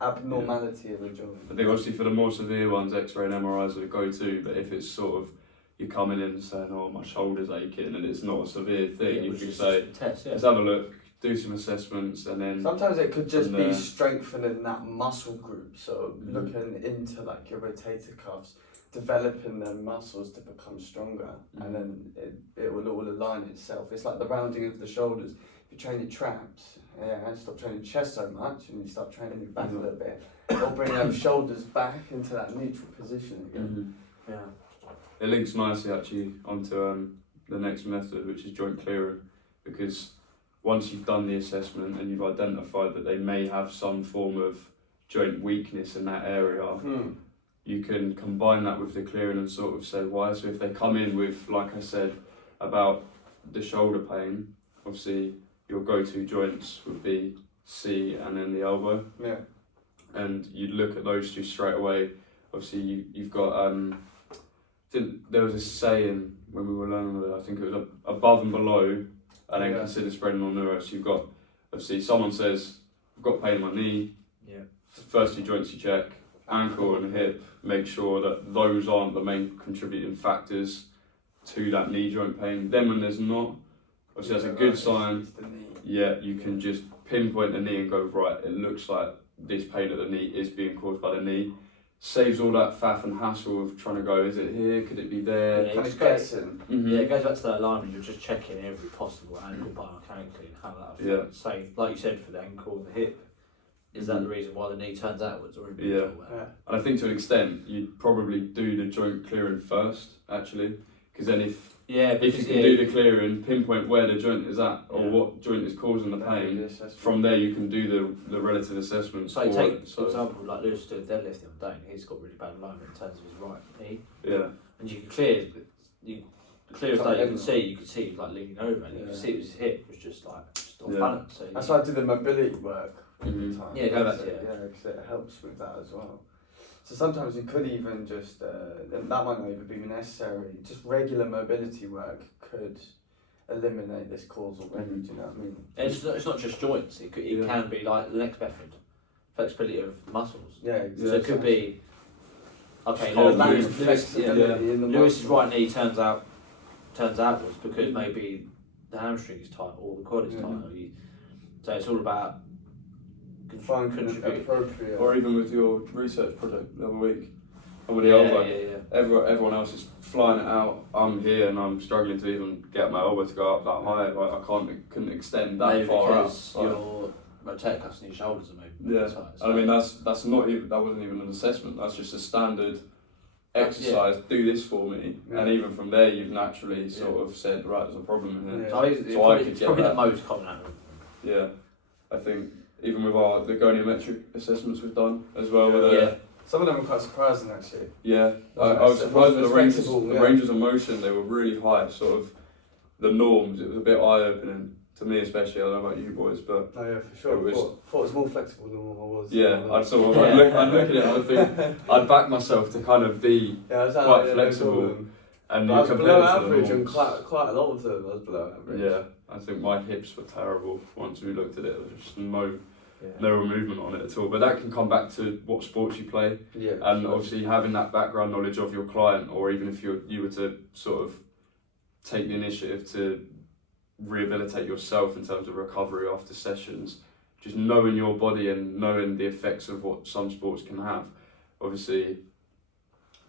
abnormality of the joint. I think obviously for the more severe ones, X-ray and MRIs are the go-to, but if it's sort of you're coming in and saying, oh, my shoulder's aching, and it's not a severe thing, you can say, let's have a look, do some assessments, and then... Sometimes it could just be strengthening that muscle group, so looking into like your rotator cuffs, developing their muscles to become stronger, and then it will all align itself. It's like the rounding of the shoulders. If you train your traps, and stop training chest so much, and you start training your back a little bit, it'll bring those shoulders back into that neutral position again. Yeah. It links nicely actually onto the next method, which is joint clearing, because once you've done the assessment and you've identified that they may have some form of joint weakness in that area, you can combine that with the clearing and sort of say why. So if they come in with, like I said, about the shoulder pain, obviously your go-to joints would be C and then the elbow. Yeah. And you'd look at those two straight away. Obviously you've got, there was a saying when we were learning it, I think it was above and below, and then consider spreading on neuro. So you've got, obviously someone says, I've got pain in my knee. Yeah. First two joints you check, ankle and hip, make sure that those aren't the main contributing factors to that knee joint pain. Then when there's not, obviously that's a good sign. Yeah, you can just pinpoint the knee and go, right, it looks like this pain at the knee is being caused by the knee. Saves all that faff and hassle of trying to go, is it here, could it be there? Yeah, Kind of guessing. Yeah, it goes back to that alignment. You're just checking every possible ankle, biomechanically, and how that affects. Say, like you said, for the ankle and the hip, is that the reason why the knee turns outwards, or And I think to an extent, you'd probably do the joint clearing first, actually, because then if you can do the clearing, pinpoint where the joint is at, or what joint is causing the pain, from there you can do the relative assessment. So take, for example, like Lewis doing deadlift the other day, and he's got really bad alignment in terms of his right knee. Yeah. And you can clear, the clearest that you can see he was like leaning over, and you can see his hip was just off balance. So that's why I do the mobility work all the time. Yeah, go back to it. Yeah, because it helps with that as well. So sometimes you could even just, that might not even be necessary, just regular mobility work could eliminate this cause already, do you know what I mean? And it's not just joints, it can be like the next method, flexibility of muscles. Yeah, exactly. So it could be, okay, Lewis's right knee turns outwards because maybe the hamstring is tight or the quad is tight. So it's all about finding appropriate. Or even with your research project the other week, and with the elbow, everyone else is flying it out. I'm here and I'm struggling to even get my elbow to go up that high. Like I couldn't extend that far out. Your rotator cuffs and your shoulders are maybe tight. So I mean that's not even, that wasn't even an assessment. That's just a standard exercise. Do this for me, and even from there you've naturally sort of said, right, there's a problem in here. So it's probably the most common outcome. Yeah, I think. Even with the goniometric assessments we've done as well. Some of them are quite surprising actually. Yeah, I was surprised with the ranges of motion. They were really high, sort of the norms. It was a bit eye-opening to me, especially. I don't know about you boys, but for sure. I thought it was more flexible than what I was. Yeah, I'd look at it and I think I'd back myself to kind of be quite flexible. And I was below average and quite a lot of them I was below average. Yeah, I think my hips were terrible once we looked at it. There was just no movement on it at all. But that can come back to what sports you play. Yeah, and obviously having that background knowledge of your client, or even if you were to sort of take the initiative to rehabilitate yourself in terms of recovery after sessions, just knowing your body and knowing the effects of what some sports can have. Obviously,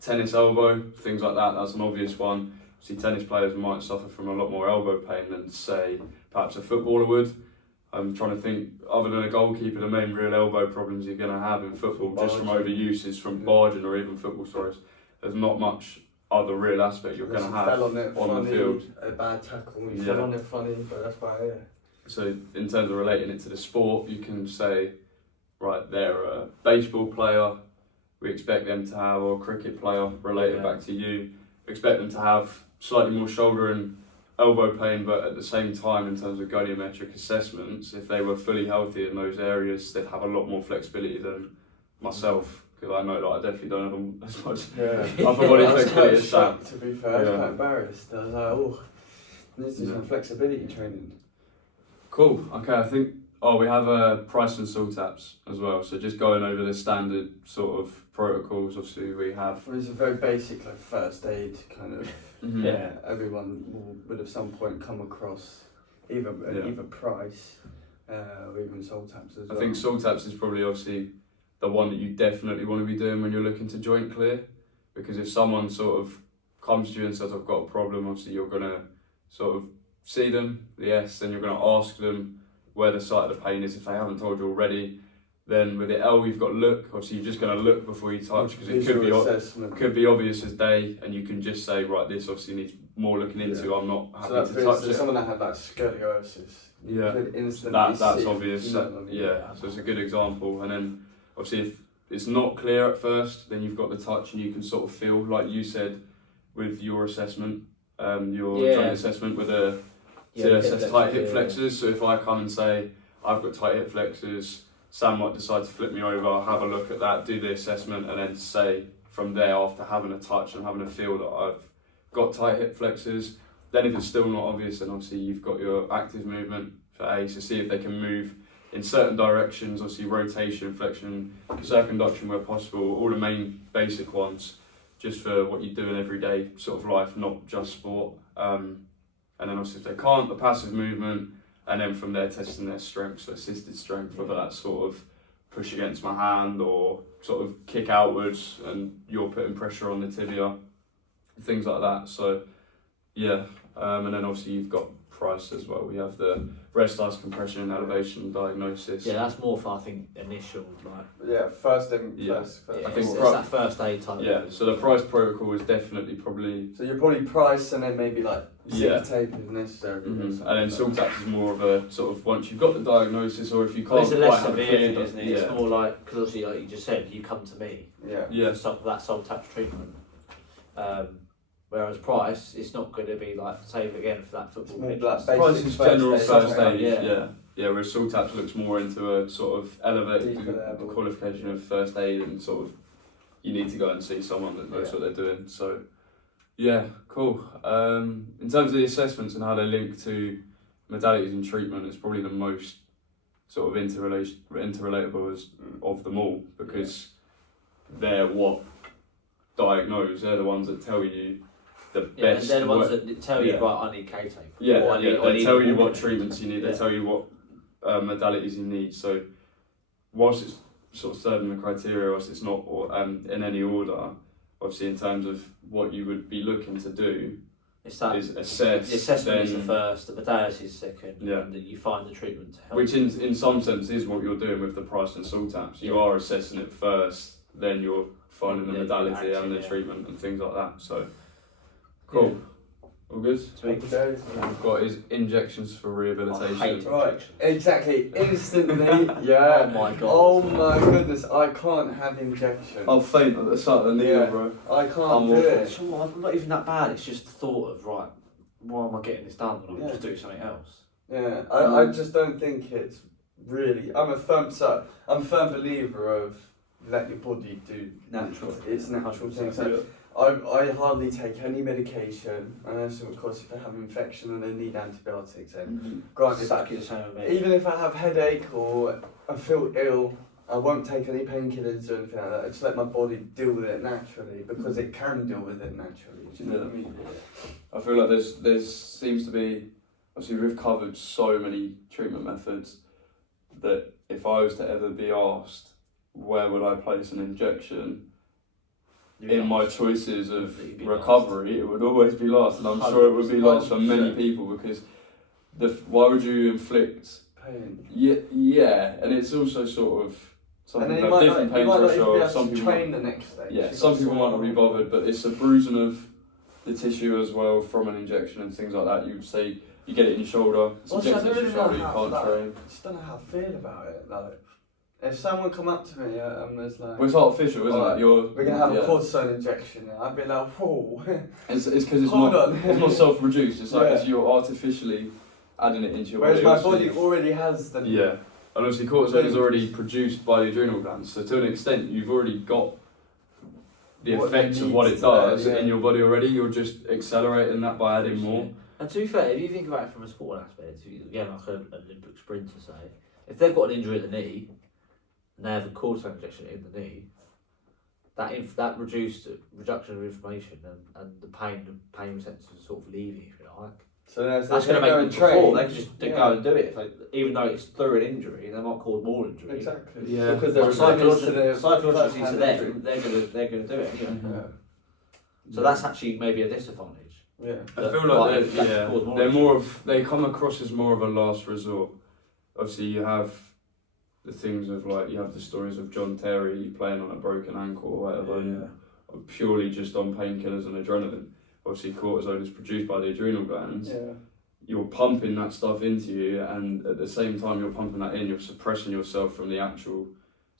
tennis elbow, things like that, that's an obvious one. See, tennis players might suffer from a lot more elbow pain than, say, perhaps a footballer would. I'm trying to think, other than a goalkeeper, the main real elbow problems you're going to have in football, just from overuse, is from barging or even football throws. There's not much other real aspect you're going to have on the field. A bad tackle, you fell on it funny, but that's about it. So in terms of relating it to the sport, you can say, right, they're a baseball player, we expect them to have, or a cricket player, related back to you, we expect them to have slightly more shoulder and elbow pain, but at the same time, in terms of goniometric assessments, if they were fully healthy in those areas, they'd have a lot more flexibility than myself, because I know that I definitely don't have as much upper body flexibility as Sam. To be fair, I was quite embarrassed. I was like, oh, this is some flexibility training. Cool. Okay, I think. Oh, we have price and salt taps as well. So just going over the standard sort of protocols. Obviously, we have. Well, it's a very basic, like first aid kind of. Everyone would at some point come across either price or even salt taps as well. I think salt taps is probably obviously the one that you definitely want to be doing when you're looking to joint clear, because if someone sort of comes to you and says, I've got a problem, obviously you're going to sort of see them, then you're going to ask them where the site of the pain is if they haven't told you already. Then with the L, you've got look. Obviously, you're just going to look before you touch, because it could be obvious as day, and you can just say, right, this obviously needs more looking into. I'm not happy to touch it. Someone that had like scoliosis, that's obvious. So it's a good example. And then obviously if it's not clear at first, then you've got the touch and you can sort of feel, like you said with your assessment, your joint assessment with to assess tight hip flexors. So if I come and say, I've got tight hip flexors, Sam might decide to flip me over, have a look at that, do the assessment, and then say from there, after having a touch and having a feel that I've got tight hip flexors, then if it's still not obvious, then obviously you've got your active movement for A, so see if they can move in certain directions, obviously rotation, flexion, circumduction where possible, all the main basic ones, just for what you do in everyday sort of life, not just sport. And then obviously if they can't, the passive movement, and then from there testing their strength, so assisted strength, whether that's sort of push against my hand or sort of kick outwards and you're putting pressure on the tibia, things like that. So yeah, and then obviously you've got price as well. We have the rest ice compression and elevation diagnosis. Yeah, that's more for, I think, initial, like... first. I think it's that first aid type. Yeah, so the price protocol is definitely probably... So you're probably price and then maybe like tape if necessary. And then SALT-TAPS is more of a sort of, once you've got the diagnosis, or if you can't it's a quite less have severe a clear... thing, isn't it? It's more like, because obviously like you just said, you come to me for that SALT-TAPS treatment. Whereas price, it's not going to be like, save again for that football pitch. Price is general first aid, yeah. Whereas SALT-TAPS looks more into a sort of elevated qualification of first aid, and sort of, you need to go and see someone that knows what they're doing. So, yeah, cool. In terms of the assessments and how they link to modalities and treatment, it's probably the most sort of interrelatable of them all, because they're what diagnose, they're the ones that tell you the best. And they're the ones that tell you, right, I need K-tape. They tell you what treatments you need, they tell you what modalities you need. So, whilst it's sort of serving the criteria, whilst it's not in any order, obviously in terms of what you would be looking to do, is assess. The assessment is the first, the modality is second, and then you find the treatment to help. Which in some sense is what you're doing with the price and SALT-TAPS. You are assessing it first, then you're finding the modality and the treatment and things like that. So, cool. All good? Happy days. We've got his injections for rehabilitation. Right, exactly. Instantly, yeah. Oh my god. Oh my goodness, I can't have injection. I'll faint at the start of the needle, bro. I can't do it. Sure, I'm not even that bad. It's just the thought of, right, why am I getting this done when I can just do something else? Yeah, I just don't think it's really. I'm a firm believer of let your body do its natural thing. So I hardly take any medication, unless of course if I have an infection and I need antibiotics. And granted, exactly the same with me. Even if I have headache or I feel ill, I won't take any painkillers or anything like that. I just let my body deal with it naturally, because it can deal with it naturally. Do you know what I mean? I feel like there's seems to be, obviously we've covered so many treatment methods that if I was to ever be asked where would I place an injection, in my choices of recovery, it would always be last, and I'm sure it would be last for many people, because why would you inflict pain? Yeah, and it's also sort of, some and people have different pain thresholds. Some people train the next day. Yeah, some people might not be bothered, but it's a bruising of the tissue as well from an injection and things like that. You would say you get it in your shoulder, it's injected in your shoulder, you can't train. I just don't know how I feel about it. Like, if someone come up to me and was like, well, it's artificial, isn't it? We're gonna have a cortisone injection now. I'd be like, whoa. It's because it's not self-produced. It's like you're artificially adding it into your body. Whereas my body already has the. Yeah, and obviously cortisone is already produced by the adrenal glands. So to an extent, you've already got the effects of what it does in your body already. You're just accelerating that by adding more. And to be fair, if you think about it from a sport aspect, again, like an Olympic sprinter, say, if they've got an injury at the knee, and they have a cortisone injection in the knee, that reduction of inflammation and the pain receptors sort of leaving, if you like. So that's going to make them perform. They can just go and do it. Even though it's through an injury, they might cause more injury. Exactly. Yeah. Because they're psychologically to them, they're going to do it anyway. Yeah. So that's actually maybe a disadvantage. Yeah. I feel like they come across as more of a last resort. Obviously, you have the things of you have the stories of John Terry playing on a broken ankle or whatever, and purely just on painkillers and adrenaline. Obviously, cortisone is produced by the adrenal glands. Yeah. You're pumping that stuff into you, and at the same time you're pumping that in, you're suppressing yourself from the actual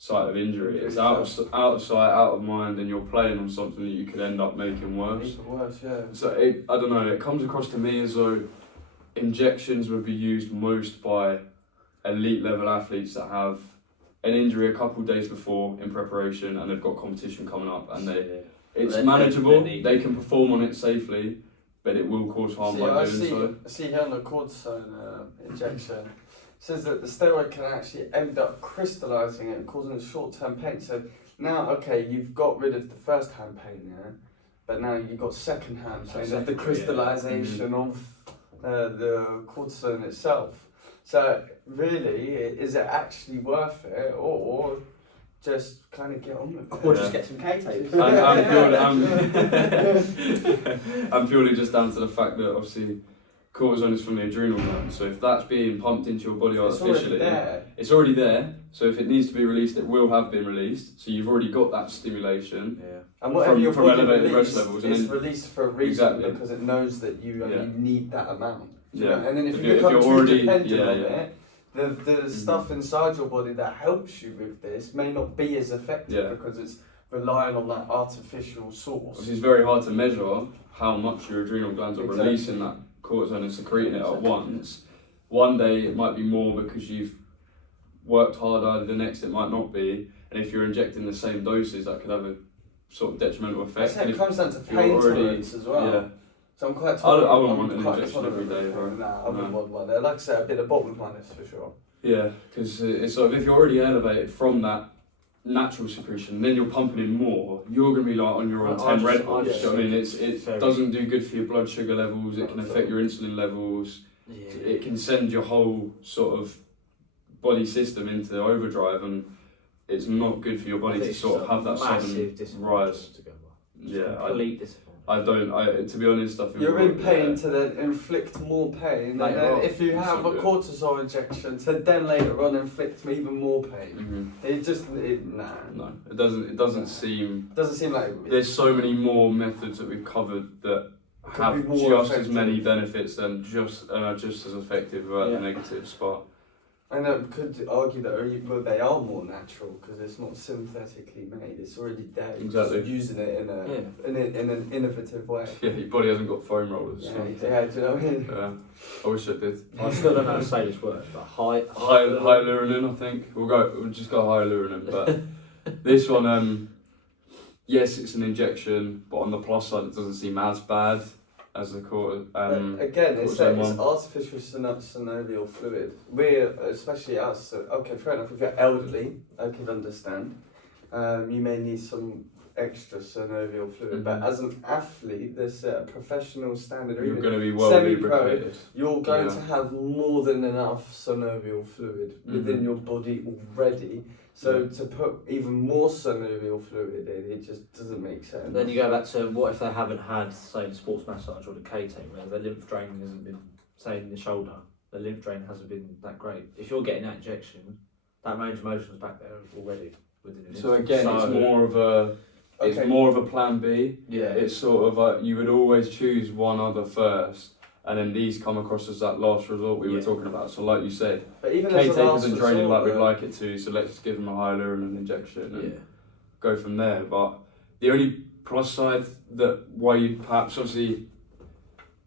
site of injury. It's out of sight, out of mind, and you're playing on something that you could end up making worse. Even worse, yeah. So I don't know. It comes across to me as though injections would be used most by elite level athletes that have an injury a couple of days before in preparation, and they've got competition coming up, and it's manageable. They can perform on it safely, but it will cause harm by doing so. I see here on the cortisone injection, says that the steroid can actually end up crystallizing it and causing short-term pain. So now, okay, you've got rid of the first-hand pain, yeah, but now you've got second-hand pain of the crystallization of the cortisone itself. So really, is it actually worth it, or just kind of get on with it? Or just get some K-tape. I'm purely just down to the fact that obviously cortisone is from the adrenal gland, so if that's being pumped into your body artificially, it's already there. So if it needs to be released, it will have been released. So you've already got that stimulation. Yeah. And whatever from, your from body elevated released, stress levels, it's released for a reason, exactly, because it knows that you need that amount. Yeah. And then if you become too already dependent on it, the stuff inside your body that helps you with this may not be as effective because it's relying on that artificial source. It's very hard to measure how much your adrenal glands are releasing that cortisone and secreting it at once. One day it might be more because you've worked harder, the next it might not be, and if you're injecting the same doses, that could have a sort of detrimental effect. It comes down to pain tolerance as well. Yeah. So I'm quite tolerant. I wouldn't want an injection every day, bro. Nah, I wouldn't want one. Like I said, a bit of bottom minus for sure. Yeah, because it's sort of, if you're already elevated from that natural secretion, then you're pumping in more, you're going to be like on your 10 Red Bulls. I mean, it doesn't do good for your blood sugar levels, it can affect your insulin levels, it can send your whole sort of body system into overdrive, and it's not good for your body to sort of have that sudden rise. Complete disappointment. To be honest, I feel you're in pain to then inflict more pain, and then if you have a cortisol injection to then later on inflict even more pain, it just no, it doesn't seem like there's so many more methods that we've covered that have just as many benefits and just as effective without the negatives, but. And I could argue that they are more natural because it's not synthetically made. It's already there. Exactly. You're just using it in an innovative way. Yeah, your body hasn't got foam rollers. Yeah, do you know what I mean? Yeah, I wish it did. I still don't know how to say this word, but hyaluronic, I think. We'll just go hyaluronic. But this one, yes, it's an injection, but on the plus side, it doesn't seem as bad as the again, it's artificial synovial fluid. We're, especially us, okay, fair enough, if you're elderly, I can understand. You may need some extra synovial fluid, but as an athlete, there's a professional standard, or you're even going to be well lubricated. You're going to have more than enough synovial fluid within your body already. So to put even more synovial fluid in, it just doesn't make sense. Then you go back to what if they haven't had, say, the sports massage or the K-tape, where the lymph drain hasn't been, say, in the shoulder, the lymph drain hasn't been that great. If you're getting that injection, that range of motion is back there already within it. So again, it's more of a plan B. Yeah. It's sort of you would always choose one other first. And then these come across as that last resort we were talking about. So like you said, K-tape isn't draining like we'd like it to, so let's give them a hyaluronic injection and go from there. But the only plus side that why you perhaps, obviously,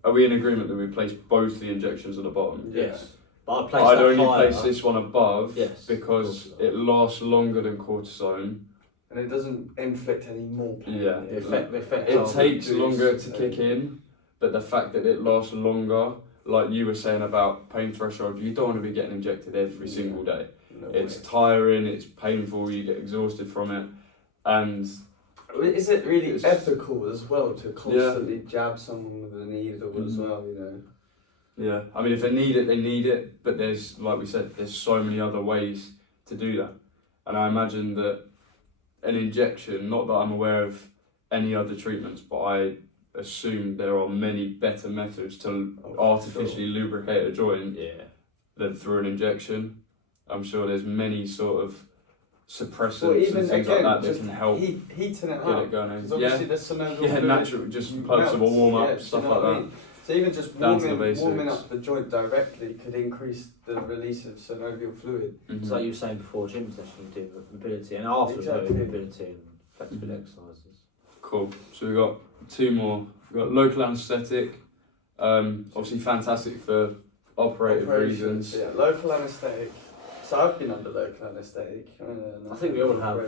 are we in agreement that we place both the injections at the bottom? Yes. But I'd only place this one above because it lasts longer than cortisone. And it doesn't inflict any more pain. Yeah. It takes longer to kick in. But the fact that it lasts longer, like you were saying about pain threshold, you don't want to be getting injected every single day. It's tiring, it's painful, you get exhausted from it. And is it really ethical as well to constantly jab someone with a needle as well, you know? Yeah, I mean, if they need it, they need it. But there's, like we said, there's so many other ways to do that. And I imagine that an injection, not that I'm aware of any other treatments, but I assume there are many better methods to artificially lubricate a joint than through an injection. I'm sure there's many sort of suppressants and things like that can help heating it get up. it going. Obviously there's some natural, just pump some warm up, stuff like that. So even just down to the basics. warming up the joint directly could increase the release of synovial fluid. It's like you were saying before, gym session you do mobility, and after Exactly. mobility and flexibility exercises. Cool. So we've got two more. We've got local anaesthetic. Obviously fantastic for operative reasons. Yeah, local anaesthetic. So I've been under local anaesthetic. I think we all have.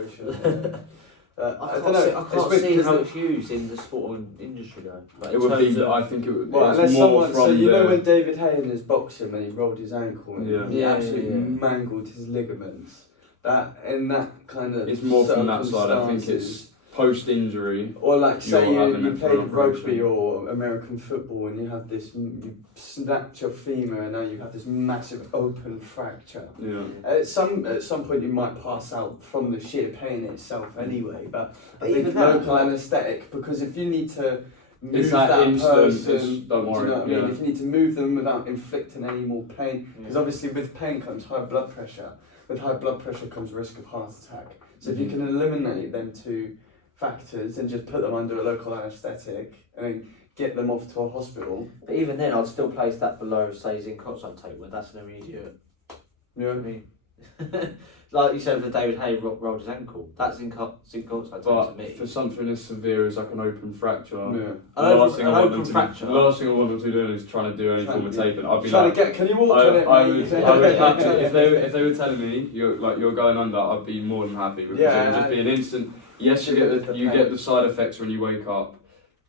I can't see how it's used in the sporting industry though. Like It would be. I think it would. Well, it's unless more someone. from So you the, know when David Hay was boxing when he rolled his ankle and Yeah. he Yeah, absolutely yeah. mangled his ligaments. That in that kind of. It's more from that side. I think circumstances. it's post-injury. Or like say You're having you it for played an rugby operation. or American football and you have this, you snapped your femur and now you have this massive open fracture. Yeah. At some point you might pass out from the sheer pain itself anyway, but I Even think that, local anaesthetic, because if you need to move It's that instant, person, don't do worry, you know what I mean? yeah. If you need to move them without inflicting any more pain, because Yeah. obviously with pain comes high blood pressure. With high blood pressure comes risk of heart attack. So if you can eliminate them two factors and just put them under a local anaesthetic and then get them off to a hospital. But even then, I'd still place that below, say, zinc oxide tape, where that's an immediate. Yeah. I mean, like you said, for David Hay rolled his ankle. That's zinc oxide tape to But me. for something as severe as like an open fracture, Yeah. the last thing I want them open to fracture. the last thing I want them to be doing is trying to do any Trying form of to- taping. I'd be Trying like, to get, can you walk I on it, mate? would happily, if they were telling me you're going under, I'd be more than happy because Yeah, it would just be an instant. Yes, you With the you pain. get the side effects when you wake up,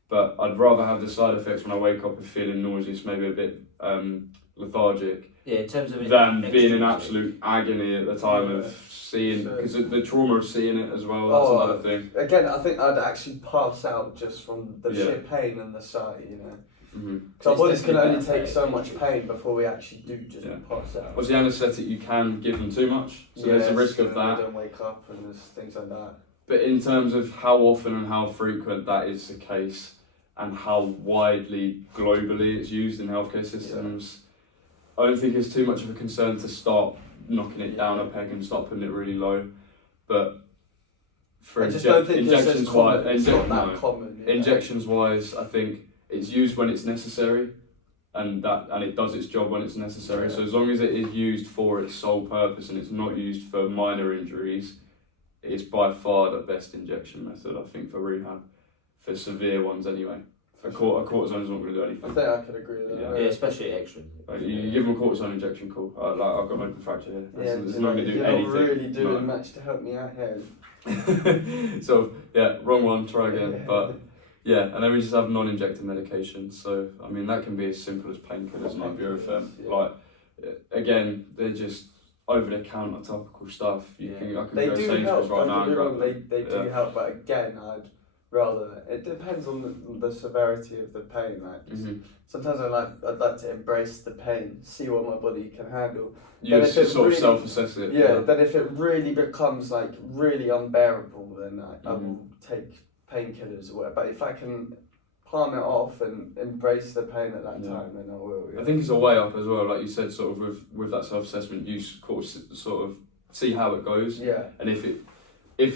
but I'd rather have the side effects when I wake up and feeling nauseous, maybe a bit lethargic, Yeah, in terms of it, than extra being in music. absolute agony at the time of seeing, So- because the trauma of seeing it as well. That's Oh, another thing. Again, I think I'd actually pass out just from the Yeah. sheer pain and the sight, you know. Mm-hmm. Because our It's bodies can definitely only better take for so it. much pain before we actually do just Yeah. pass out. Obviously, anaesthetic you can give them too much, so there's a risk of They that. don't wake up and there's things like that. But in terms of how often and how frequent that is the case, and how widely globally it's used in healthcare systems, I don't think it's too much of a concern to start knocking it down a peg and start putting it really low. But for I just don't think it's as injections common. wise, It's not that common. you know. injections wise, I think it's used when it's necessary, and it does its job when it's necessary. Yeah. So as long as it is used for its sole purpose and it's not used for minor injuries, it's by far the best injection method, I think, for rehab, for severe ones anyway. A cortisone is not going to do I anything. think I could agree with that. Yeah. Yeah, especially extra. Like, you give them a cortisone injection, cool. Like, I've got an open fracture here. Yeah, It's not going to do you're anything. not really doing No. much to help me out here. So yeah, wrong one. Try again. Yeah. But yeah, and then we just have non-injected medications. So I mean that can be as simple as painkillers and ibuprofen. Yeah. Like again, they're just over-the-counter topical stuff. I can They go do Sainsbury's help, right now. don't get me and wrong, grab they them. do help, but again, I'd rather, it depends on the severity of the pain. Like, Mhm. sometimes I'd like to embrace the pain, see what my body can handle. You Then just if it sort of really- self-assess it. Yeah, then if it really becomes like really unbearable, then I Mhm. will take painkillers or whatever. But if I can palm it off and embrace the pain at that Yeah. time, then I will. Yeah. I think it's a way up as well, like you said, sort of with that self-assessment, you sort of see how it goes, Yeah. and if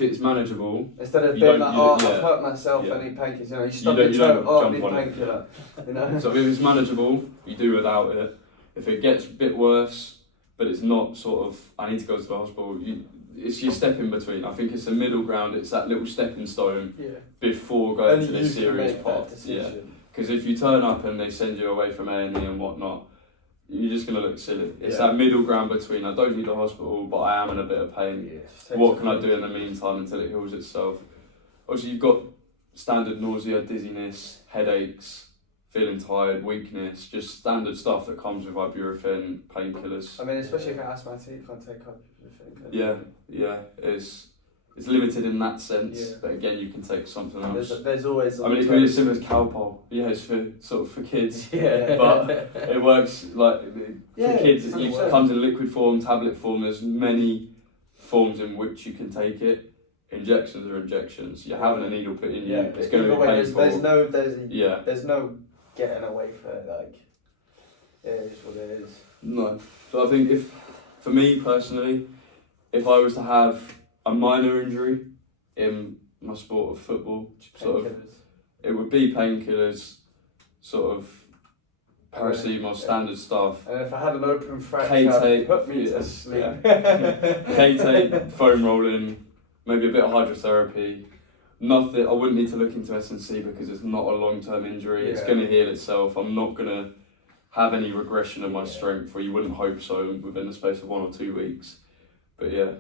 it's manageable, Instead of You being don't- like, you oh, don't- I've yeah. hurt myself, Yeah. I need painkillers. You know, you stop don't- your you toe, don't oh, I jump need on it. painkiller. You know. so if it's manageable, you do without it. If it gets a bit worse, but it's not sort of, I need to go to the hospital, it's your step in between. I think it's a middle ground, it's that little stepping stone Yeah. before going Only to the you can serious make part. that Yeah. decision. Because if you turn up and they send you away from A&E and whatnot, you're just going to look silly. It's Yeah. that middle ground between, I don't need a hospital, but I am in a bit of pain. Yeah. Just take What some can I do time. in the meantime until it heals itself? Obviously, you've got standard nausea, dizziness, headaches, feeling tired, weakness, just standard stuff that comes with ibuprofen, painkillers. I mean, especially if you're asthmatic, you can't take up everything. Yeah, it's limited in that sense, Yeah. but again, you can take something else. There's always. I mean, it can be as simple as Calpol. Yeah, it's for sort of for kids. Yeah. But it works like for Yeah, kids. It 100%. comes in liquid form, tablet form. There's many forms in which you can take it. Injections are injections. You're having a needle put in you. Yeah. It's going to Either be way, painful. there's no getting away from it. Like, it is what it is. No. So I think for me personally, if I was to have a minor injury in my sport of football, sort of, Painkillers. it would be painkillers, sort of paracetamol, standard stuff. And if I had an open fracture, K-tape, put me to sleep. K-tape, foam rolling, maybe a bit of hydrotherapy. Nothing. I wouldn't need to look into S&C because it's not a long-term injury. It's going to heal itself. I'm not going to have any regression of my strength, or you wouldn't hope so within the space of 1 or 2 weeks. But yeah,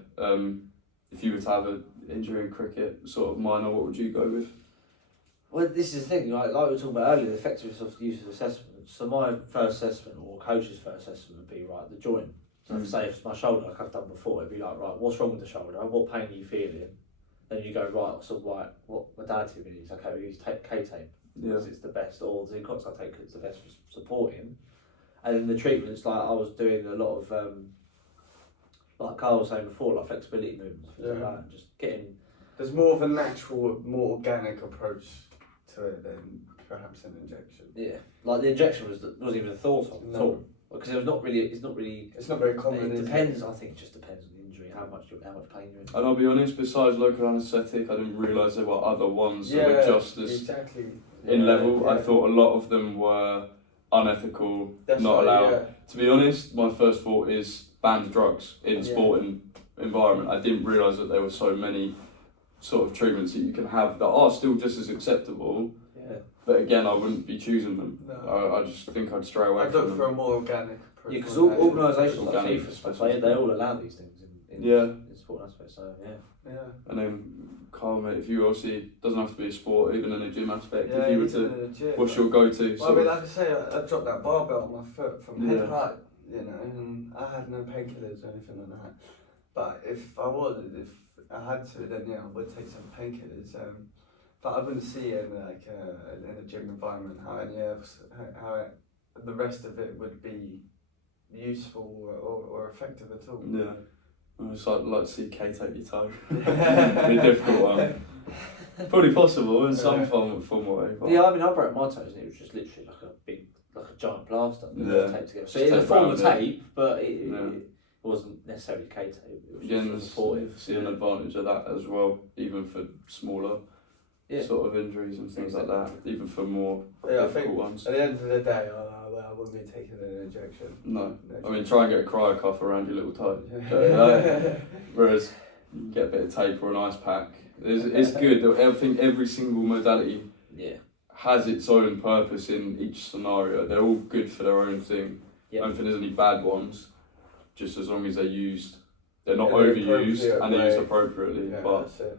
if you were to have an injury in cricket, sort of minor, what would you go with? Well, this is the thing, like we were talking about earlier, the effectiveness of use of assessment. So my first assessment, or coach's first assessment, would be, right, the joint. So say if it's my shoulder, like I've done before, it'd be like, right, what's wrong with the shoulder? What pain are you feeling? Then you go, right, so what modality we use? Okay, we use K-tape because it's the best, or zinc oxide tape because it's the best for supporting. And then the treatments, like I was doing a lot of, like Carl was saying before, like flexibility movements, things like that, and just getting. There's more of a natural, more organic approach to it than perhaps an injection. Yeah, like the injection wasn't even a thought of at all, because it's not very common. It depends. I think it just depends on the injury, how much pain you're in. And I'll be honest, besides local anaesthetic, I didn't realise there were other ones that were just as in level. I thought a lot of them were unethical, not allowed. To be honest, my first thought is ban drugs in sporting environment. I didn't realise that there were so many sort of treatments that you can have that are still just as acceptable. But again, I wouldn't be choosing them. No. I just think I'd stray away from them. I'd look for a more organic approach. Yeah, because organisations like FIFA, they all allow these things in sport aspects. So And then, Carl, mate, if you obviously doesn't have to be a sport, even in a gym aspect. If you were to, what's your go-to? Well, I mean, like I say, I dropped that barbell on my foot from head height, you know, and I had no painkillers or anything like that. But if I had to, then I would take some painkillers. But I wouldn't see in in a gym environment how the rest of it would be useful or effective at all. Yeah. I'd like to see K take your toe. Be a difficult one. Probably possible in some form way. Yeah, I mean, I broke my toes and it was just literally like a giant plaster taped together. So it's a form of tape, but it wasn't necessarily K tape. It was supportive. See an advantage of that as well, even for smaller sort of injuries and things like that, even for more difficult ones. At the end of the day, I wouldn't be taking an injection. No. I mean, try and get a cryo cuff around your little toe. Whereas you can get a bit of tape or an ice pack. It's good. I think every single modality has its own purpose in each scenario. They're all good for their own thing. I don't think there's any bad ones, just as long as they're used. They're not overused and they're used appropriately. Yeah, but that's it.